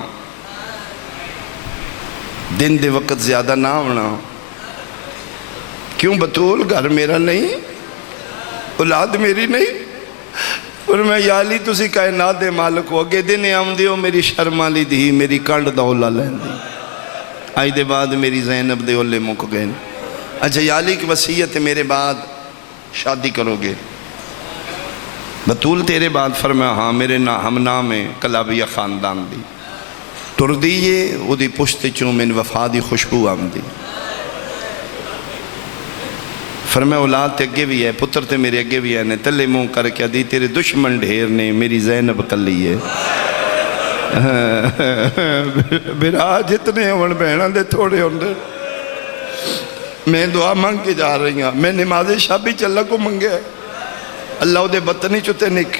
دن دے وقت زیادہ نہ ہونا. کیوں بطول؟ گھر میرا نہیں، اولاد میری نہیں. اور میں یا علی تسی کائنات دے مالک ہو، اگے دن آم دیو میری شرما لی دی، میری کنڈ دا اولا لین دی. آئی دے بعد میری زینب دے اولے مک گئے. اچھا یا علی کی وصیت ہے میرے بعد شادی کرو گے. بطول تیرے بعد فرمایا ہاں میرے ہم نام ہے کلابیہ خاندان دی. ٹر دیئے وہ دی پشت چوں من وفا دی خوشبو آم دی. فرمایا اولاد تے اگے بھی ہے، پتر تے میرے اگے بھی ہے نے، تلے منہ کر کے دی تیرے دشمن ڈھیر نے میری زینب کلی ہے. برا جتنے ہون بہناں دے تھوڑے ہوندے. میں دعا مانگ کے جا رہی ہوں. میں نماز شب ہی اللہ کو منگے، اللہ دے بطنی چتے نک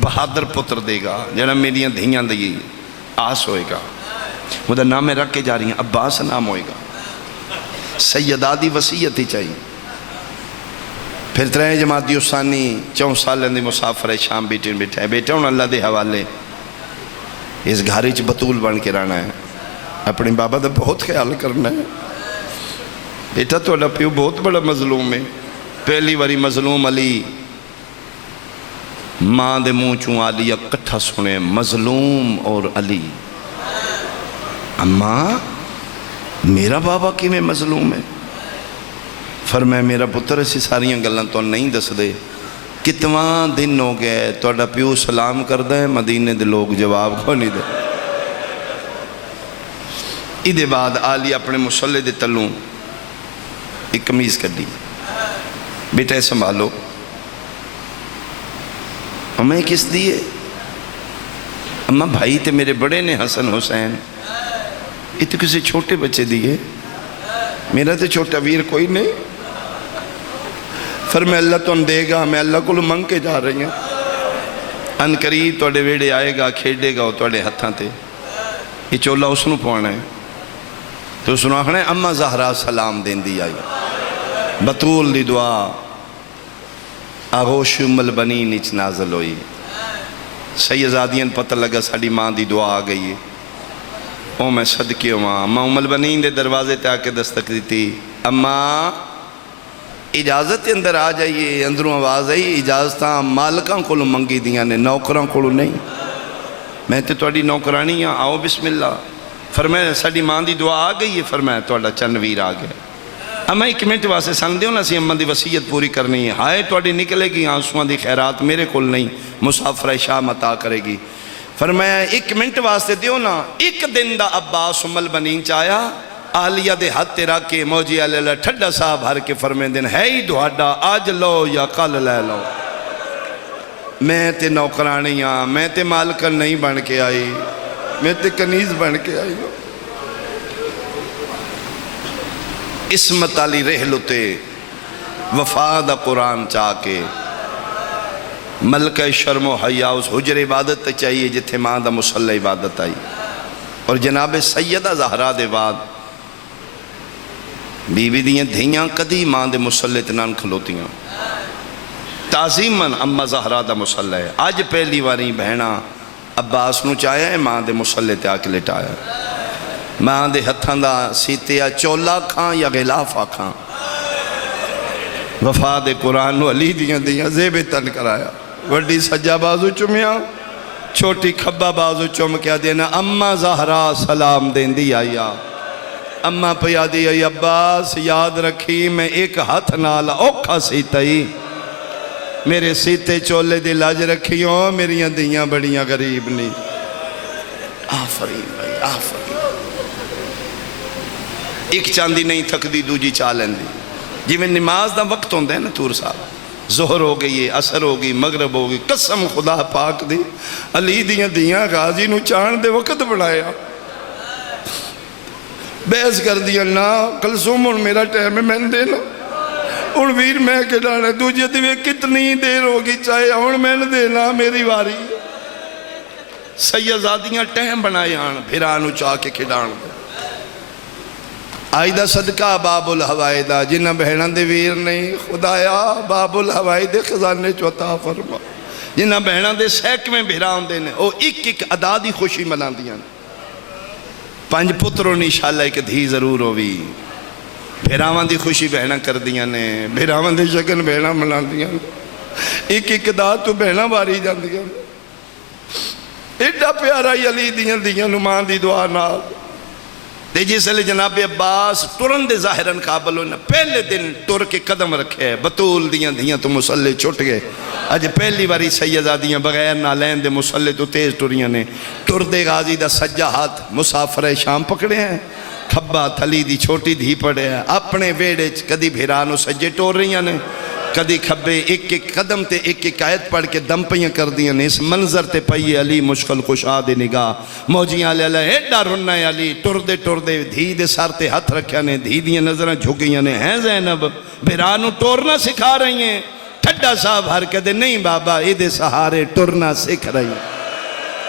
بہادر پتر دے گا جڑا میریاں دھیاں دی آس ہوئے گا. وہ دا نام میں رکھ کے جا رہی ہیں، عباس نام ہوئے گا. سیدہ دی وصیت ہی چاہیے. پھر 3 جمادی الثانی 4 سال دی مسافر ہے، شام بیٹے بیٹھا ہے. بیٹا ہوں اللہ دے حوالے اس گھاری چ بطول بن کے رہنا ہے. اپنے بابا دا بہت خیال کرنا ہے. بیٹا تھوڑا پیو بہت بڑا مظلوم ہے. پہلی واری مظلوم علی ماں دے منہ چوں عالیہ کٹھا سنے مظلوم اور علی. اماں میرا بابا کیویں مظلوم ہے؟ فرمایا میرا پتر اسی ساریاں گلاں تو نہیں دس دے. کتواں دن ہو گئے تہاڈا پیو سلام کردا ہے مدینے دے لوگ جواب کو نہیں دے. ایدے بعد عالی اپنے مصلے دے تلوں ایک قمیض کڈی. بیٹا سنبھالو. اماں کس دیے؟ اماں بھائی تے میرے بڑے نے حسن حسین. یہ تو کسی چھوٹے بچے دیے. میرا تو چھوٹا ویر کوئی نہیں. فرمایا اللہ تو دے گا. میں اللہ کو منگ کے جا رہی ہوں. ان قریب توڑے ویڑے آئے گا کھیڑے گا وہ توڑے ہتھاں تے. یہ چولا اس نو پوانا ہے. تو اس نو آخنا ہے اماں زہرا سلام دین دی آئی. بطول دی دعا آغوش ام البنین اچ نازل ہوئی. سیدزادیاں پتہ لگا ساڑی ماں دی دعا آ گئی ہے. او میں صدقے ہوں. اماں ام البنین دے دروازے تے آ کے دستک دیتی. اماں اجازت اندر آ جائیے. اندروں آواز آئی اجازتاں مالکاں کو منگی دیاں نے نوکراں کو نہیں. میں تے توڑی نوکرانی ہاں. آؤ بسم اللہ. فرمایا ساڑی ماں دی دعا آ گئی ہے. فرمایا توڑا چند ویر آ گیا. اماں ایک منٹ واسے سن دیو نا سی اماں دی وصیت پوری کرنی ہے. ہائے توڑی نکلے گی آنسوان دی خیرات میرے کول نہیں. مسافرہ شام عطا کرے گی. فرمایا ایک منٹ واسطے دیو نا. ایک دن دا عباس ام البنین چایا آلیہ دے ہاتھ تے رکھ کے موجی اللہ ٹھڈا صاحب ہر کے فرمائیں دن ہے ہی دہاڑا آج لو یا کل لے لو. میں تے نوکرانی ہاں. میں تے مالکن نہیں بن کے آئی. میں تے کنیز بن کے آئی. اسمت علی رحلو تے وفاد قرآن چاہ کے ملکہ شرم و حیا اس حجر عبادت چاہیے جتھے ماں دا مسلح عبادت آئی. اور جناب سیدہ زہرا دے بعد بی بی دیاں دھیاں کدی ماں دے مسلح تنان کھلوتیاں. تعظیماً اما زہرا دا مسلح ہے. آج پہلی واری بہنا عباس نو چاہیا ہے ماں دے مسلح تے آکے لٹایا. ماں دے ہتھاں دا سیتیا چولا کھاں یا غلافہ کھاں. وفاد قرآن نو علی دیاں زیب تن کرایا. وڈی سجا بازو چمیا چھوٹی کھبا بازو چم کیا دینا. اما زہرا سلام دین دی آیا. اما پیا دی آئی عباس یاد رکھی میں ایک ہاتھ نالا اوکھا سیتا ہی. میرے سیتے چولے دی لاج رکھیوں میریاں دیاں بڑیاں غریب نہیں. آفرین بھائی آفرین. ایک چاندی نہیں تھک دی دوجی چالن دی. جی میں نماز دا وقت ہوندے ہیں نا تور صاحب. ظہر ہو گئی عصر ہو گئی مغرب ہو گئی. قسم خدا پاک دی علی دیاں غازی نو چاند دے وقت بڑھایا. بحث کر دیا نا کلثوم ان میرا ٹائم ہے میں دینا. ان ویر میں کے ڈانا دوجہ دیوے کتنی دیر ہوگی چاہے ان میں دینا میری واری. سیدزادیاں ٹائم بنائے آن پھرانو چاہ کے کھڑان دے. آئیدہ صدقہ باب الہوائی دا جنہ بہنان دے ویر نہیں. خدایا باب الہوائی دے خزانے چوتا فرما. جنہ بہنان دے سیک میں بھیران دینے او ایک ادا دی خوشی ملان دیاں. پانچ پتروں نے انشاءاللہ ایک دھی ضرور ہوئی. بھیراوان دی خوشی بہنہ کر دیاں نے. بھیراوان دی شکن بہنہ ملان دیاں. ایک ادا تو بہنہ باری جان دیاں. ایڈا پیارا علی دیاں نمان دی دعا نال. دے جس لئے جناب عباس ٹرن دے ظاہرن قابل ہونا. پہلے دن ٹر کے قدم رکھے. بطول دیاں تو مسلح چھوٹ گئے. اج پہلی باری سیدزادیاں بغیر نالین دے مسلح تو تیز ٹریاں نے. ٹر دے غازی دا سجا ہاتھ مسافر شام پکڑے ہیں. کھبا تھلی دی چھوٹی دھی پڑے ہیں. اپنے ویڑے کدی بھیرانو سجے ٹور رہی ہیں کدی کھبے ایک قدم تے ایک آیت پڑھ کے دم پہیاں کر دیاں نے. اس منظر تے پہیے علی مشکل خوشا دے نگاہ. موجیاں علی اللہ ایڈا رننا ہے علی. ٹر دے دھی دے سار تے ہاتھ رکھیا نے. دھی دیاں نظریں جھگیاں نے. ہیں زینب بھیرانو ٹورنا سکھا رہی ہیں. ٹھڈا صاحب ہر کہتے نہیں بابا ایدے سہارے ٹرنا سکھ رہی.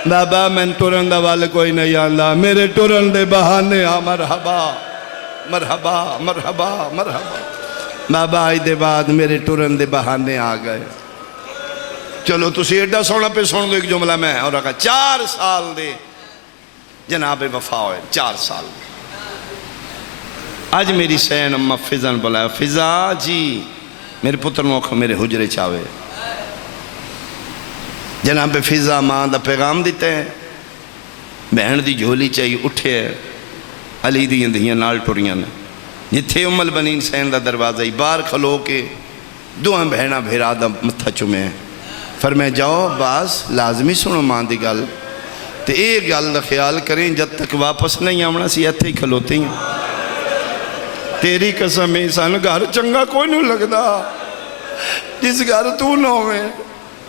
بابا میں ٹرن دا والے کوئی نہیں آندا. میرے ٹرن دے بہانے آ مرحبا مرحبا مرحبا مرحبا. بابا آئی دے بعد میرے ٹرن دے بہانے آ گئے. چلو تسی ایڈا سونا پہ سن دو ایک جملہ میں اور رکھا 4 سال دے جناب وفا ہوئے 4 سال اج میری سین اما فضا نے بلایا فضا جی میرے پتر نوکھ میرے حجرے چاہے جناب فضا ماں دا پیغام دیتے ہیں بہن دی جھولی چاہیے اٹھے علی دیاں دیاں نال ٹریاں نے جتھے ام البنین سین دا دروازہ ہی باہر کھلو کے دعائیں بہنا بھیرا دا متھا چمے ہیں فرمائے جاؤ عباس لازمی سنو ماں دی گل تے ایک گل دا خیال کریں جب تک واپس نہیں آمنا سی ایتھے ہی کھلوتے ہیں تیری قسم سان گھر چنگا کوئی نہیں لگدا جس گھر تو نہ ہوئے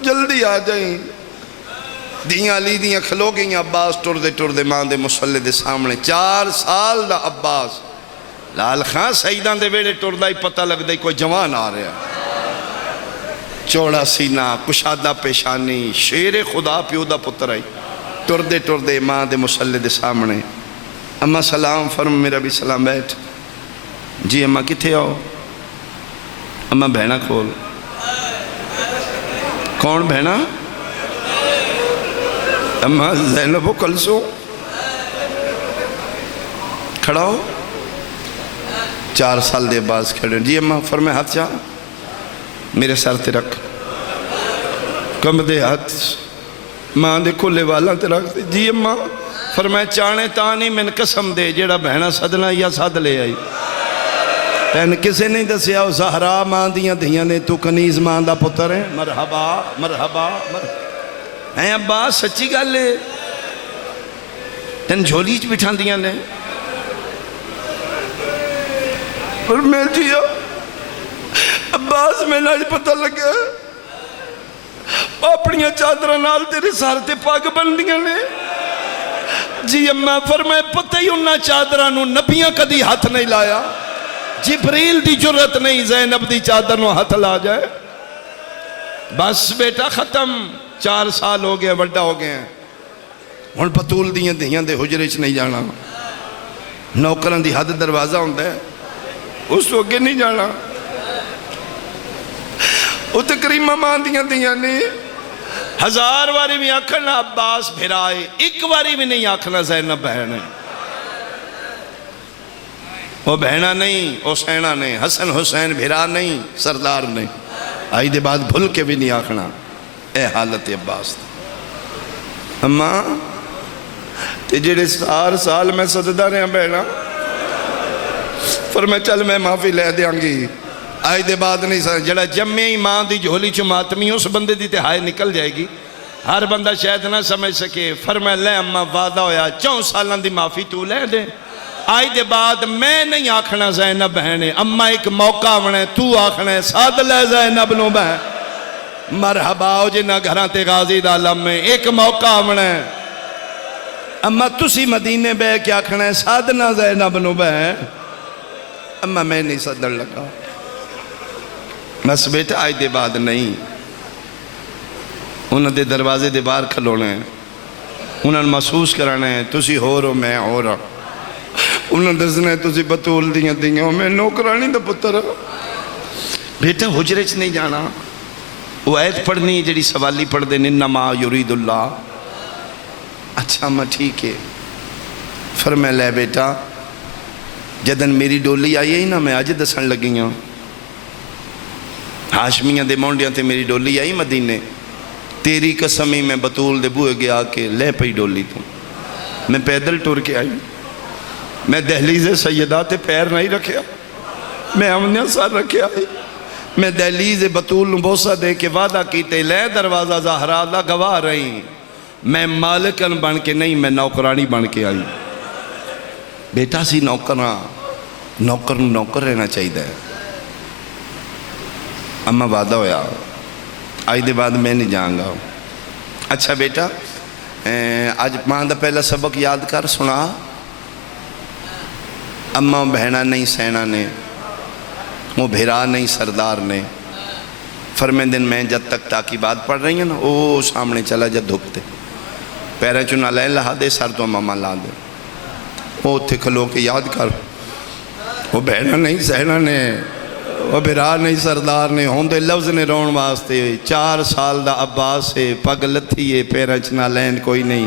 جلدی آ جائیں دیاں علی دیاں کھلو گئیں عباس ٹر دے ماں دے مسلح دے سامنے 4 سال دا عباس لال خان سیدان دے ویڑے ٹر دا ہی پتہ لگ دے کوئی جوان آ رہا چوڑا سینہ کشادہ پیشانی شیر خدا پیو دا پتر آئی ٹر دے ماں دے مسلح دے سامنے اماں سلام فرم میرا بھی سلام بیٹھ جی اماں کتھے آؤ اماں بہنا کھول کون بہنا اماں زینب و کلثوم کھڑا ہو 4 سال دے باز کھڑے جی اماں فرمائے ہاتھ چاہ میرے سر تے رکھ کم دے ہاتھ ماں دے کھلے والا تے رکھ دے جی اماں فرمائے چانے تانی میں قسم دے جیڑا بہنا صدنا یا صد لے آئی تین کسے نہیں دسیا او زہرا ماں دیاں دیاں نے تو کنیز ماں دا پتر ہے مرحبا مرحبا اے ابا سچی گل ہے تین جھولی چ بٹھان دیاں نے پر میں جیا عباس میں نہ پتہ لگا اپنیاں چادرہ نال تیرے سار تے پاک بن دیاں نے جی اماں فرمائے پتہ ہی انہاں چادرہ نو نبیاں کدی ہاتھ نہیں لایا جبریل دی جرت نہیں زینب دی چادر نو ہاتھ لا جائے بس بیٹا ختم 4 سال ہو گئے بڑا ہو گئے ہن پتول دیاں دیاں دے حجرے چ نہیں جانا نوکران دی حد دروازہ ہوندہ ہے اس تو اگے نہیں جانا وہ تقریمہ مان دیاں نے 1000 واری بھی آکھنا عباس بھرائے 1 واری بھی نہیں آکھنا زینب بہن ہے وہ بہنہ نہیں حسینہ نہیں حسن حسین بھرا نہیں سردار نہیں آئی دے بعد بھل کے بھی نہیں آکھنا اے حالت عباس اماں تے جڑے 4 سال میں صددہ رہا بہنا فرمائے چل میں معافی لے دیاں گی آئی دے بعد نہیں سر جڑا جمعی ہی ماں دی جھولی چو ماتمی اس بندے دی تہائی نکل جائے گی ہر بندہ شاید نہ سمجھ سکے فرمائے لے اماں وعدہ ہویا 4 سالان دی معافی تو لے دے آئی دے بعد میں نہیں آکھنا زینب بہنے اماں ایک موقع آونے تو آکھنے ساتھ لے زینب نو بہن مرحبا ہو جنہ گھران تے غازی دالم میں ایک موقع آونے اماں تسی مدینے بے کیا آکھنے ساتھ نہ زینب نو بہن اماں میں نہیں صدر لگا بس بیٹا آئی دے بعد نہیں انہوں دے دروازے دے باہر کھلونے انہوں نے محسوس کرانے تسی ہو رو میں ہو رہا انہوں نے دسنے تسی بطول دیاں دیاں میں نوکرانی دا پتر بیٹا حجرے چ نہیں جانا وہ آیت پڑھنی جڑی سوالی پڑھ دے انما یرید اللہ اچھا میں ٹھیک ہے فرمائے لے بیٹا جدن میری ڈولی آئی ہے نا میں آج دسن لگی ہوں ہاشمیاں دے مونڈیاں تے میری ڈولی آئی مدینے تیری قسمی میں بطول دے بوئے گیا کہ لے پئی ڈولی تو میں پیدل ٹور کے آئی میں دہلیز سیدہ تے پیر نہیں رکھیا میں امنیاں سار رکھے آئی میں دہلیز بطول بوسہ دے کے وعدہ کیتے لے دروازہ زہرا دا گواہ رہی میں مالکن بن کے نہیں میں نوکرانی بن کے آئی بیٹا سی نوکر رہنا چاہیے دے اماں وعدہ ہویا آئی دے بعد میں نہیں جاؤں گا اچھا بیٹا آج ماں دا پہلا سبق یاد کر سنا اماں بہنہ نہیں سینہ نے وہ بھیرا نہیں سردار نے فرمائے دن میں جب تک تاکی بات پڑھ رہی ہیں نا او سامنے چلا جب دھکتے پیرے چنا لے لہا دے سر تو ماما لا دے وہ تھے کھلو کے یاد کر وہ بہنہ نہیں سینہ نے وہ بھیرا نہیں سردار نے ہوندے لفظ نے رون واسطے 4 سال دا عباس ہے پگ لتھی ہے پیرے چنا لین کوئی نہیں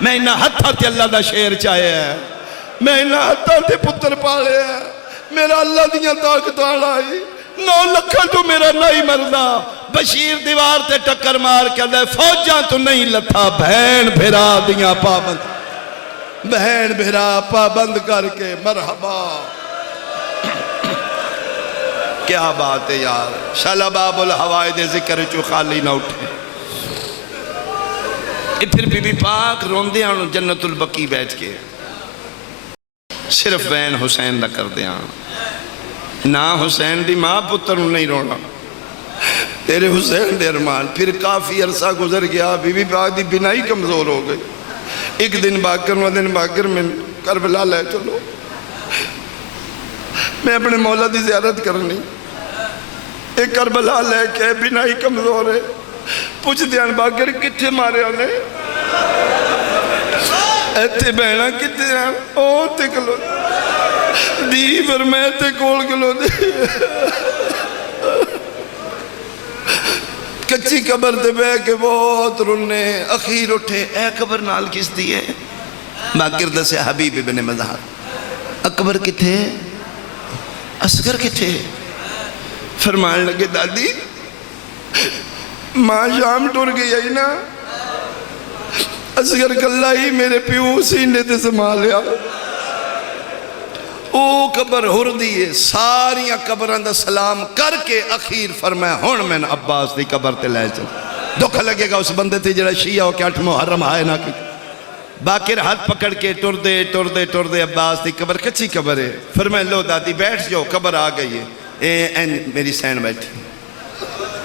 میں انہاں ہتھاں تے اللہ دا شیر چاہیا ہے، میں انہاں ہتھاں تے پتر پالے ہے، میرا اللہ دیاں طاقت والا ہے، 9 لکھاں تو میرا نہیں مردا۔ بشیر دیوار تے ٹکر مار کے اللہ فوجاں تو نہیں لتھا، بہن بھرا دیاں پابند، بہن بھرا پابند کر کے مرحبا۔ کیا بات ہے یار، شالا باب الحوائد ذکر چو خالی نہ اٹھے۔ پھر بی بی پاک روندے ہیں جنت البقی بیٹھ کے، صرف بین حسین نہ کر دیا نا، حسین دی ماں پتر نہیں رونا، تیرے حسین دے ارمان۔ پھر کافی عرصہ گزر گیا، بی بی پاک دی بنائی کمزور ہو گئی۔ ایک دن باکر و دن باکر میں کربلا لے چلو، میں اپنے مولا دی زیارت کرنی۔ ایک کربلا لے کے بنائی کمزور ہے، پوچھ دیان باکر کتھے مارے آنے، ایتھے بہنا کتھے ہیں، او تے کلو دی فرمائے تے کول کلو دی، کچی قبر تے بے کے بہت رونے، اخیر اٹھے، اے قبر نال کس دیئے؟ باکر دسے حبیب ابن مظہر۔ اکبر کتھے؟ اصغر کتھے؟ فرمان لگے دادی ماں شام ٹور گئی آئی نا، اصغر کلہ ہی میرے پیو سینے تے سنبھالیا۔ او قبر ہر دیئے، ساریاں قبران دا سلام کر کے اخیر فرمایا ہون میں عباس دی قبر تے لے چل۔ دکھ لگے گا اس بندے تے جڑا شیعہ ہو کے 8 محرم آئے نا کی۔ باکر ہاتھ پکڑ کے ٹر دے عباس دی قبر کچھی قبر ہے، فرمایا لو دادی بیٹھ جاؤ، قبر آ گئی ہے، این میری سین بیٹھی۔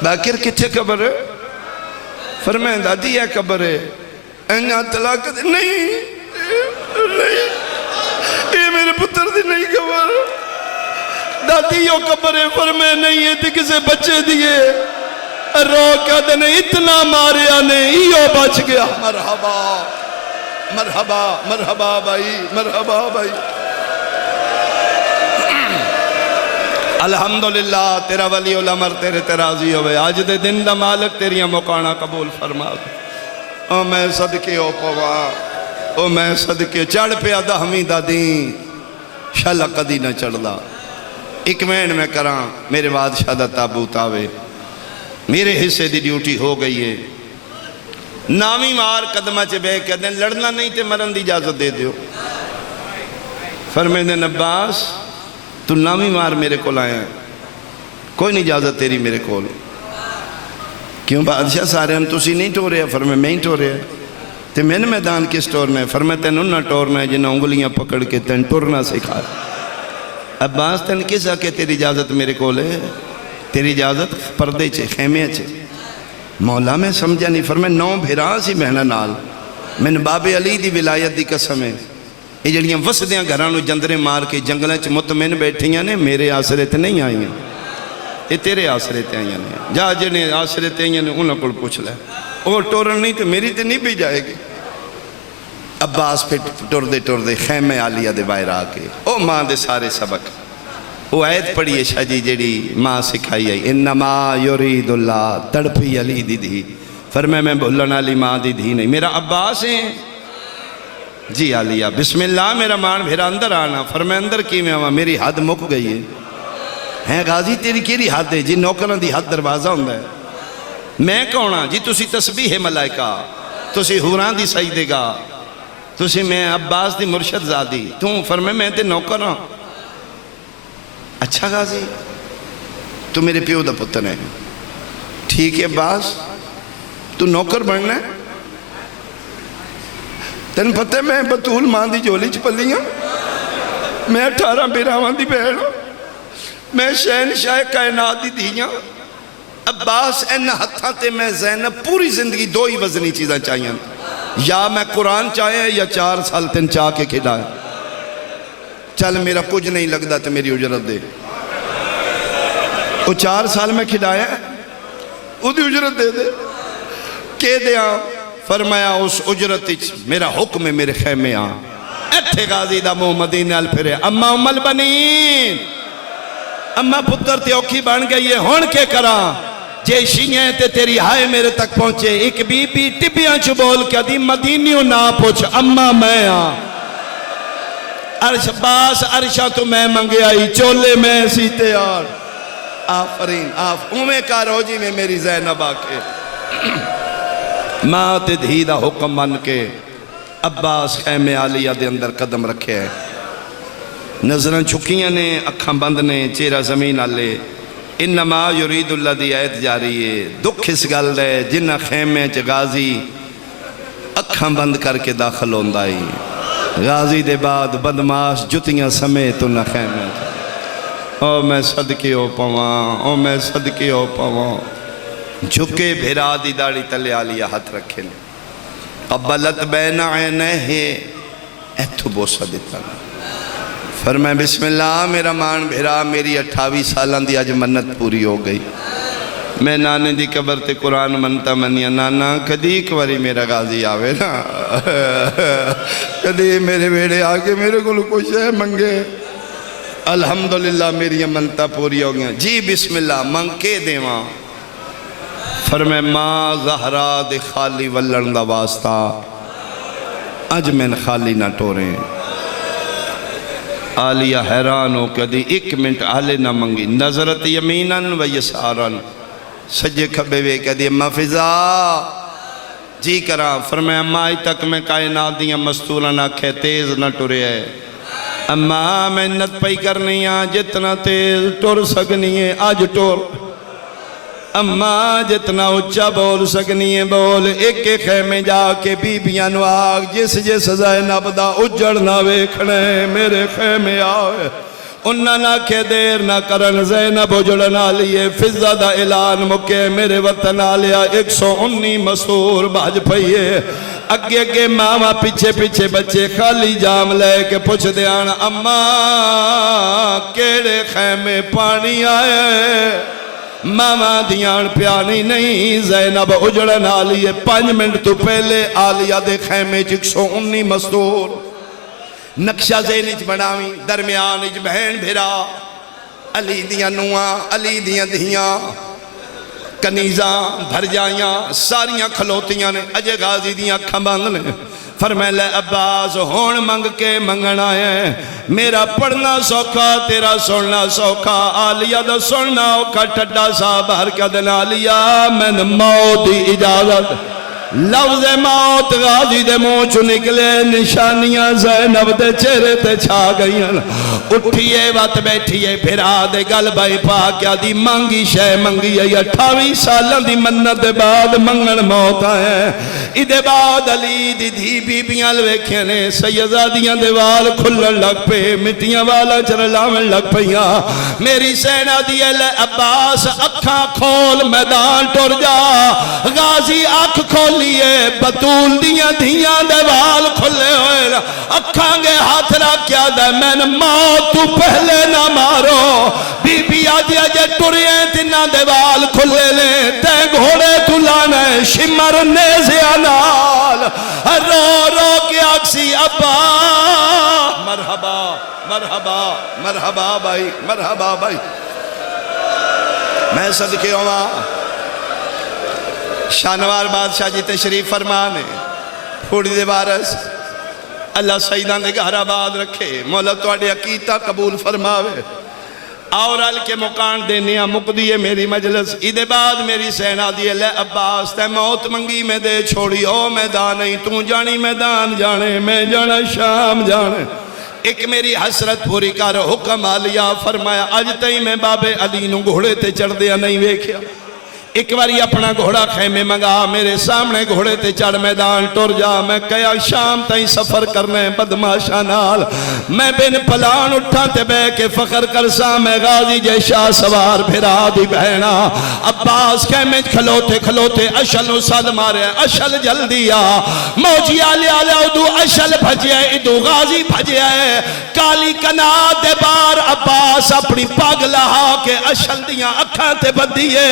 باکر کتھے قبر ہے؟ فرمایا دادی یہ قبر ہے، اینہ طلاق نہیں یہ میرے پتر دی نہیں قبر، دادی یہ قبر ہے۔ فرمایا نہیں ہے تھی کسے بچے دیئے، روکا دنے اتنا ماریا نے یہ بچ گیا۔ مرحبا مرحبا مرحبا بھائی، مرحبا بھائی۔ الحمدللہ تیرا ولی الامر تیرے ترازی ہوئے، آج دے دن دا مالک تیریاں مقانہ قبول فرما دے۔ او میں صدقے او پوا، او میں صدقے چڑھ پہ آدھا حمیدہ دین شالا قدی نہ چڑھ دا۔ ایک مہین میں کراں میرے بادشاہ دا تابوت آوے، میرے حصے دی ڈیوٹی ہو گئی ہے، نامی مار قدمہ چے بے کہ دیں لڑنا نہیں تے مرن دی اجازت دے دیو۔ فرمائے دیں عباس تو نامی مار میرے کول آئے ہیں، کوئی نہیں اجازت تیری میرے کول۔ کیوں بادشاہ سارے ہم تسی نہیں ٹورے ہیں؟ فرمائے میں ہی ٹورے ہیں۔ تے میں نے میدان کس ٹورنا ہے؟ فرمائے تین انہا ٹورنا ہے جنہاں انگلیاں پکڑ کے تین ٹورنا سکھا۔ عباس تین کس آکے تیری اجازت میرے کول ہے؟ تیری اجازت پردے چھے، خیمے چھے۔ مولا میں سمجھا نہیں۔ فرمائے 9 بھیران سی بہنہ نال، میں نے باب علی دی ولایت دی قسم ہے، یہ جڑیاں وسدیاں گھرانوں جندرے مار کے جنگلیں چھ مطمئن بیٹھیاں نے، میرے آسرے تے نہیں آئیں، یہ تیرے آسرے تے آئیں نے۔ جا جنے آسرے تے آئیں نے انہاں کو پوچھ لے، وہ ٹورن نہیں تے میری تے نہیں بھی جائے گی۔ عباس پہ ٹور دے خیمے عالیہ دے باہر آکے او ماں دے سارے سبق وہ آیت پڑھیے شاہ جی جڑی ماں سکھائی آئی، انما یرید اللہ، تڑپی علی دی دھی۔ فرمائے میں بھولن علی ماں دی دھی نہیں، میرا عباس ہیں جی عالیہ بسم اللہ میرا مان بھیرا اندر آنا۔ فرمائے اندر کی میں آواں میری حد مک گئی ہے۔ ہیں غازی تیری کیری حد ہے؟ جی نوکران دی حد دروازہ ہوندہ ہے۔ میں کہونا جی تسی تسبیح ملائکہ، تسی حوران دی سجدے گا، تسی میں عباس دی مرشد زادی، توں فرمائے میں تے نوکر ہوں۔ اچھا غازی تو میرے پیو دا پتر ہے، ٹھیک ہے عباس تو نوکر بننا ہے؟ تین پتہ میں بطول ماں دی جولی چ پلیاں، میں 18 بیراوان دی بہن ہوں، میں شہنشاہ کائنات دی دھیاں۔ عباس این ہتھاں تے میں زینب پوری زندگی 2 ہی وزنی چیزاں چاہیے، یا میں قرآن چاہے یا 4 سال تین چاہ کے کھڑائے۔ چل میرا کچھ نہیں لگتا تو میری اجرت دے، وہ 4 سال میں کھڑایا وہ دی اجرت دے دے کہ دیا۔ فرمایا اس اجرت میرا حکم ہے میرے خیمے آن۔ ایتھے غازی دا منہ مدینہ ال پھرے، اما ام البنین، اما پتر تے اوکھی بن گئی ہے، ہون کے کراں جے شیئیں تے تیری ہائے میرے تک پہنچے. ایک بی بی ٹپیاں چ بول کے دی مدینیوں نہ پوچھ اما میں ہاں. عرش باس عرشاں تو میں منگے آئی چولے میں سی تیار. آفرین اومیں کا روجی میں میری زینب آکے ماں تے دھی دا حکم من کے عباس خیمے عالیہ دے اندر قدم رکھے ہیں. نظریں چھکیاں نے اکھاں بند نے چہرہ زمین آلے. انما یرید اللہ دی آیت جاری ہے. دکھ اس گل دے جنہ خیمے چ غازی اکھاں بند کر کے داخل ہوندائی. غازی دے بعد بدماش جتیاں سمیت انہ خیمے چ. او میں صدقے ہو پواں او میں صدقے ہو پواں. جھکے بھیرا دی داڑی تلے عالیہ ہاتھ رکھیں. قبلت بین عینیہ ایتھو بوسہ دیتا. فرمائے بسم اللہ میرا مان بھیرا میری 28 سالان دی آج منت پوری ہو گئی. میں نانے دی قبر تے قرآن منتا منیا نانا کدی ایک واری میرا غازی آوے نا کدی میرے بیڑے آگے میرے کو کچھ ہے منگے. الحمدللہ میری منتا پوری ہو گیا. جی بسم اللہ منگ کے دیواں. فرمائے ماں زہرا دے خالی ولن دا واسطہ اج میں خالی نہ ٹوریں. عالیہ حیران ہو کہ دی 1 منٹ آلے نہ منگی. نظرت یمیناً و یسارن سجے کھبے وے کہ دی اماں فضا جی کراں. فرمائے اماں آئی تک میں کائنات دیاں مستورہ نہ کھے تیز نہ ٹورے ہے. اماں محنت پئی کرنی آں جتنا تیز ٹور سکنی ہے آج ٹور. اماں جتنا اچھا بول سکنی ہے بول. ایک خیمے جا کے بی بیاں نو آگ جس جس زینب دا اجڑ نہ ویکھنے میرے خیمے آئے. انہاں نہ کہ دیر نہ کرن زینب اجڑنا لیے. فضہ دا اعلان مکے میرے وطن آلیا 119 مستور بھاج پئیے. اگے اگے ماما پیچھے پیچھے بچے خالی جام لے کے پوچھ دیان اماں کیڑے خیمے پانی آئے. ماما دیان پیانی نہیں. زینب اجڑن آلیے 5 منٹ تو پہلے آلیہ دے خیمے 119 مستور. نقشہ ذہنچ بناویں درمیانچ بہن بھیرا علی دیاں نواں علی دیاں دھیاں کنیزاں بھر جائیاں ساریاں کھلوتیاں نے. اجے غازی دیاں کھاں بند نے. فرمائے لے عباس ہون منگ کے منگنا ہے. میرا پڑھنا سوکھا تیرا سننا سوکھا. عالیہ دا سننا اوکھا ٹھڈا سا بہر کا دن عالیہ میں موت دی اجازت. لفظ موت غازی دے منہ چ نکلے. نشانیاں زینب دے چہرے تے چھا گئیاں. اٹھیے وقت بیٹھیے بھرا دے گل بائی پا کیا دی مانگی شے منگی ہے. 28 سالان دی منت دے بعد منگن موت آئے. ادھے بعد علی دی دھی بی بیاں لویکھے نے سیدزادیاں دے وال کھلن لگ پے مٹیاں والا چرلاون لگ پئیاں. میری سینہ دی لے عباس اکھاں کھول میدان ٹر جا. غازی آنکھ کھولیے بطول دیاں دھیاں دے وال کھلے ہوئے. اکھاں گے ہاتھ رکھ کیا دے میں موت تو پہلے نہ مارو. بی بی آدھی اجے ٹرے تنہ دے وال کھلے لے. تے گھوڑے تو لانے شمر نیزیاں نال رو رو کے آکسی ابا مرحبا مرحبا مرحبا بھائی مرحبا بھائی. میں صدقے ہوا شانوار بادشاہ جی تشریف فرمانے پھوڑی دے بارس اللہ سیدان دے گھر آباد رکھے. مولا توڑے عقیدہ قبول فرماوے. اور ال کے مکان دینیا مقدیے میری مجلس. ادھے بعد میری سینہ دیئے لے عباس تے موت منگی میں دے چھوڑی. او میدان نہیں تو جانی میدان جانے میں جانا شام جانے. ایک میری حسرت پوری کر حکم آلیا. فرمایا آج تئی میں باب علی نو گھوڑے تے چڑھ دیا نہیں ویکھیا. ایک باری اپنا گھوڑا خیمے منگا میرے سامنے گھوڑے تے چڑھ میدان ٹر جا. میں کیا شام تائیں سفر کرنے بدماشا نال. میں بن پلان اٹھا تے بے کے فخر کرسا. میں غازی جے شاہ سوار بھرا دی بہنا. عباس خیمے کھلوتے کھلوتے اشل نو صد مارے. اشل جلدی آ موجی آلے آلے ادو اشل بھجے ادو غازی بھجے. کالی کنات دے بار عباس اپنی پاگ لہا کے اشل دیاں اکھاں تے بدیے.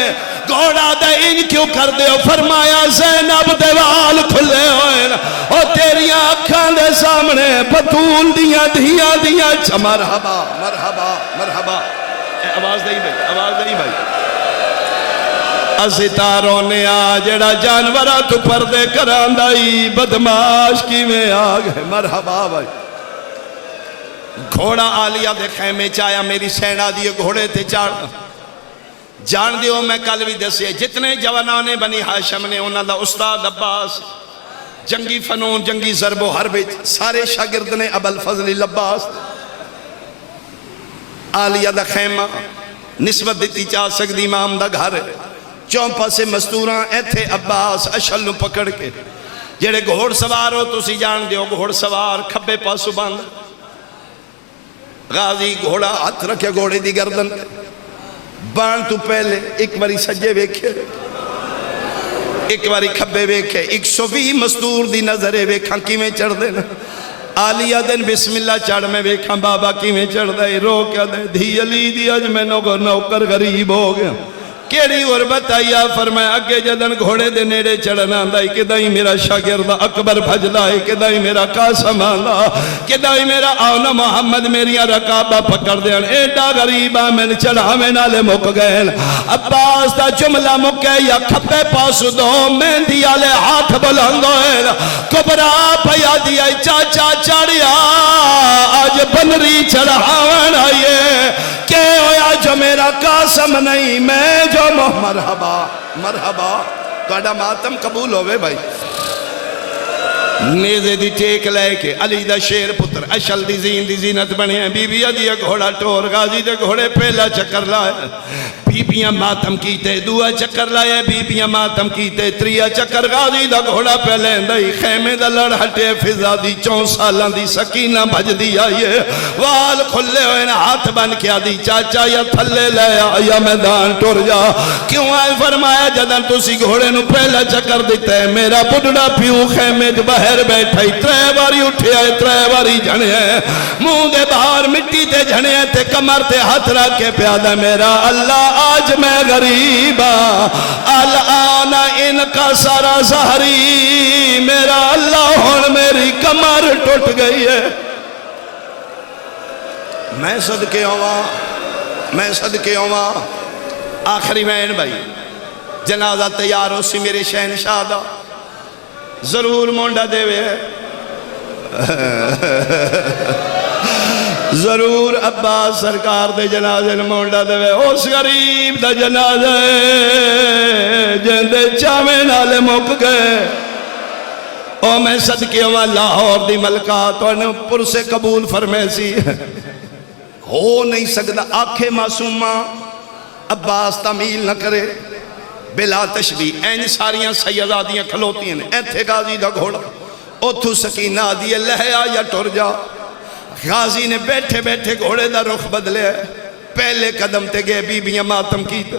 گھوڑا دے ان کیوں کر دے. فرمایا زینب دے وال کھلے ہوئے اور تیریاں اکھاں دے سامنے بطول دیاں دھیاں دیاں. مرحبا مرحبا مرحبا. آواز نہیں بھائی آواز نہیں بھائی اسی تارونے جڑا جانورہ تو پردے کراندائی بدماش کی میں آگئے مرحبا بھائی گھوڑا آلیہ دے خیمے چایا میری سینہ دیئے گھوڑے تے چاڑا جان دیو میں کل بھی دسے جتنے جوانانے بنی ہاشم نے انہاں دا استاد عباس جنگی فنون جنگی ضرب و حرب سارے شاگرد نے ابو الفضل عباس آلیہ دا خیمہ نسبت دیتی چاہ سکتی امام دا گھر چومپا سے مستوراں ایتھے عباس اشل نو پکڑ کے جڑے گھوڑ سوار ہو تو سی جان دیو گھوڑ سوار کھبے پاسو باندھ غازی گھوڑا ہاتھ رکھے گھوڑے دی گردن بان تو پہلے ایک باری سجے ویکھے ایک باری کھبے ویکھے 120 مستور دی نظرے ویکھاں کی میں چڑھ دینا آلیہ دن بسم اللہ چڑھ میں ویکھاں بابا کی میں چڑھ دے رو کیا دے دھی علی دی اج میں نوکر غریب ہو گیا کیڑی غربت آئیا فرمایا اگے جدن گھوڑے دے نیڑے چڑھنا دائی کہ دائی میرا شاگرد اکبر بھجدا ہے کہ دائی میرا قاسم آندا کہ دائی میرا آونا محمد میریاں رکابہ پکڑ دیان ایڈا غریبہ میں چڑھا میں نالے مک گئے عباس دا جملہ مکے یا کھپے پاس دو مہندی آلے ہاتھ بلندو ہے کبرا پیا دیا چاچا چڑھیا آج بنری چڑھاون آئیے کہ ہویا جو میرا قاسم نہیں میں جو مرحبا مرحبا تو اڈا ماتم قبول ہوئے بھائی نیزے دی ٹیک لے کے علی دا شیر پتر اشل دی زین دی زینت بنے ہیں بی بی دیا گھوڑا ٹور غازی دے گھوڑے پہلا چکر لائے بی بیاں ماتم کیتے دعا چکر لائے بی بیاں ماتم کیتے تریا چکر غازی دا گھوڑا پہلے اندائی خیمے دا لڑ ہٹے فضا دی 4 سالان دی سکینہ بھج دی آئیے وال کھلے ہوئے نا ہاتھ بن کیا دی چاچا یا تھلے لے یا میدان ٹور جا کیوں آئے فرمایا جدن تسی گھوڑے نو پہلا چکر دیتے میرا بڑھڑا پیوں خیمے جو باہر بیٹھائی 3 باری اٹھے آئے 3 باری جھنے ہیں منہ دے باہر مٹی تے جھنے ہیں تے کمر تے ہاتھ رکھ کے پیادہ میرا اللہ آج میں غریبا الان ان کا سارا ظہری میرا اللہ ہون میری کمر ٹوٹ گئی ہے میں صدقے ہوا آخری مین بھائی جنازہ تیار ہو سی میرے شہنشاہ دا ضرور مونڈا دے وے ضرور عباس سرکار دے جنازے مونڈا دے وے اس غریب دا جنازے جندے چاوے نالے مک گئے او میں صدقے ہوا لاہور دی ملکہ تو انہوں پر سے قبول فرمے سی ہو نہیں سکتا آنکھیں معصومہ عباس تعمیل نہ کرے بلا تشبیح این ساریاں سیدادیاں کھلوتی ہیں ایتھے غازی دا گھوڑا اتھو سکینہ دیئے لہیا یا ٹور جا غازی نے بیٹھے بیٹھے گھوڑے دا رخ بدلے پہلے قدم تے گئے بی بیاں ماتم کیتے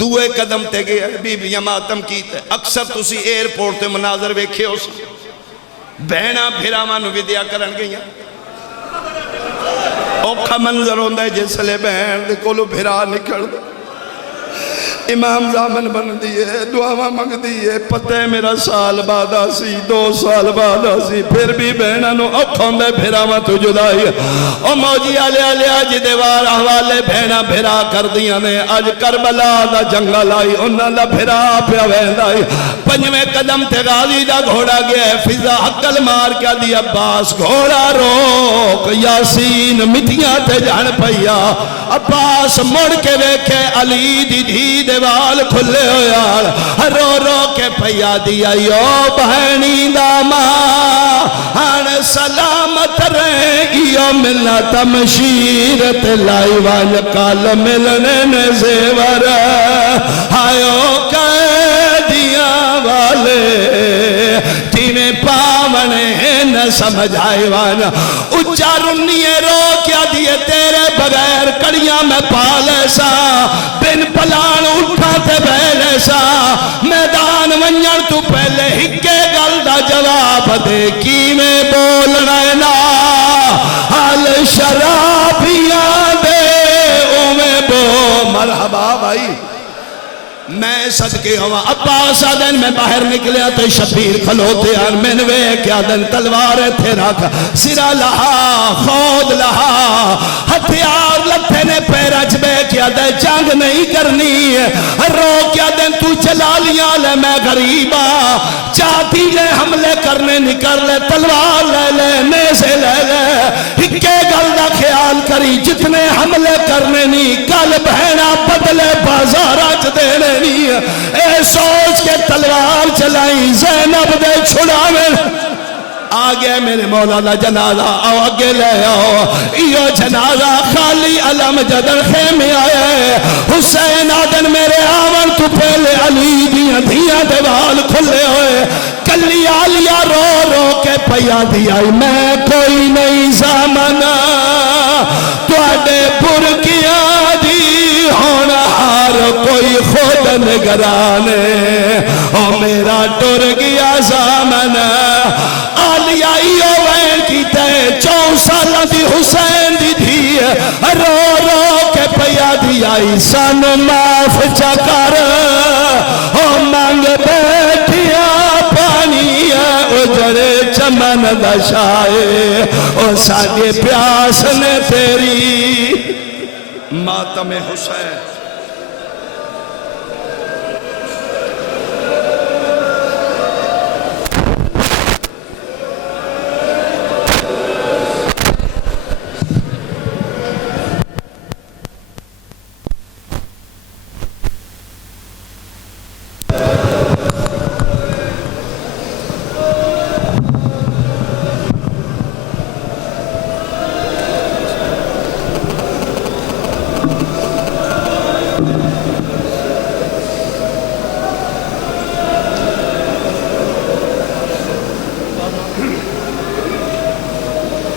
دوئے قدم تے گئے بی بیاں ماتم کیتے اکثر تسی ایئرپورٹ تے مناظر ویکھے ہو سی بہنا بھیرامانو ودیا کرن گئیاں اوکھا منظر ہوندہ ہے جس لے بہن دے کولو بھیرا نکڑ دے امام زامن بن دیئے دعاوہ مگ دیئے پتہ میرا سال بعد آسی 2 سال بعد آسی پھر بھی بہنانو اکھوں دے بھیراوہ تو جدائی او موجی آلے آلے آج دیوار احوالے بہنا بھیرا کر دیا نے آج کربلا دا جنگل آئی انہاں دا بھیرا پیا ویندائی 5ویں قدم تے غازی دا گھوڑا گیا فضا حقل مار کیا دی عباس گھوڑا روک یاسین مٹیاں تے جان پیا عباس مڑ کے ویکھے علی دی دھی دیوال کھلے ہویا رو رو کے پیا دیا یو بہنی داما ہن سلامت رہے یو ملنا تمشیرت لائی وان کال ملنے نے زیور ہائیو قیدیاں والے تیمیں پاونے نہ سمجھ آئے وانا اچھا رنیے رو کیا دیئے تیرے بغیر کڑیاں میں پالے سا بن پلان اٹھاتے بیلے سا میدان ونجن تو پہلے ہکے گل دا جواب دے کی میں بولنا نا حال شرابیاں دے او میں بو مرحبا بھائی میں صدقے ہوا عباس آدن میں باہر نکلیا تو شبیر کھلوتے آن میں نے کیا دن تلوار تھے رکھ سرا لہا خود لہا ہتھیار لتھے نے پیرج بے کیا دن جنگ نہیں کرنی رو کیا دن تو چلا لیا لے میں غریبا چاہتی لے حملے کرنے نکر لے تلوار لے لے نیزے لے لے ہکے گل دا خیال کری جتنے حملے کرنے نہیں کل بہنا بدلے بازارات دینے اے سوچ کے تلوار چلائی زینب دے چھڑاوے آگے میرے مولا دا جنازہ آؤ آگے لے آؤ یہ جنازہ خالی علم جدر خیمے آئے حسین آدن میرے آون تو پہلے علی دیاں دیاں دیوال کھلے ہوئے کلی آلیا رو رو کے پیا دیا میں کوئی نہیں زامنہ تو اڈے برکیاں دی ہونا ہار کوئی خود نگرانے او میرا ٹر گیا زامن آلیا ایو وین کی تے 4 سالہ دی حسین دی دھی رو رو کے پیا دیائی سن معاف چکر او مانگ بیٹھیا پانی اجڑے چمن دشائے او ساڑھے پیاس نے تیری ماتم حسین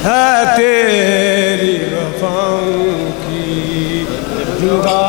ہے تیری وفاؤں کی جدا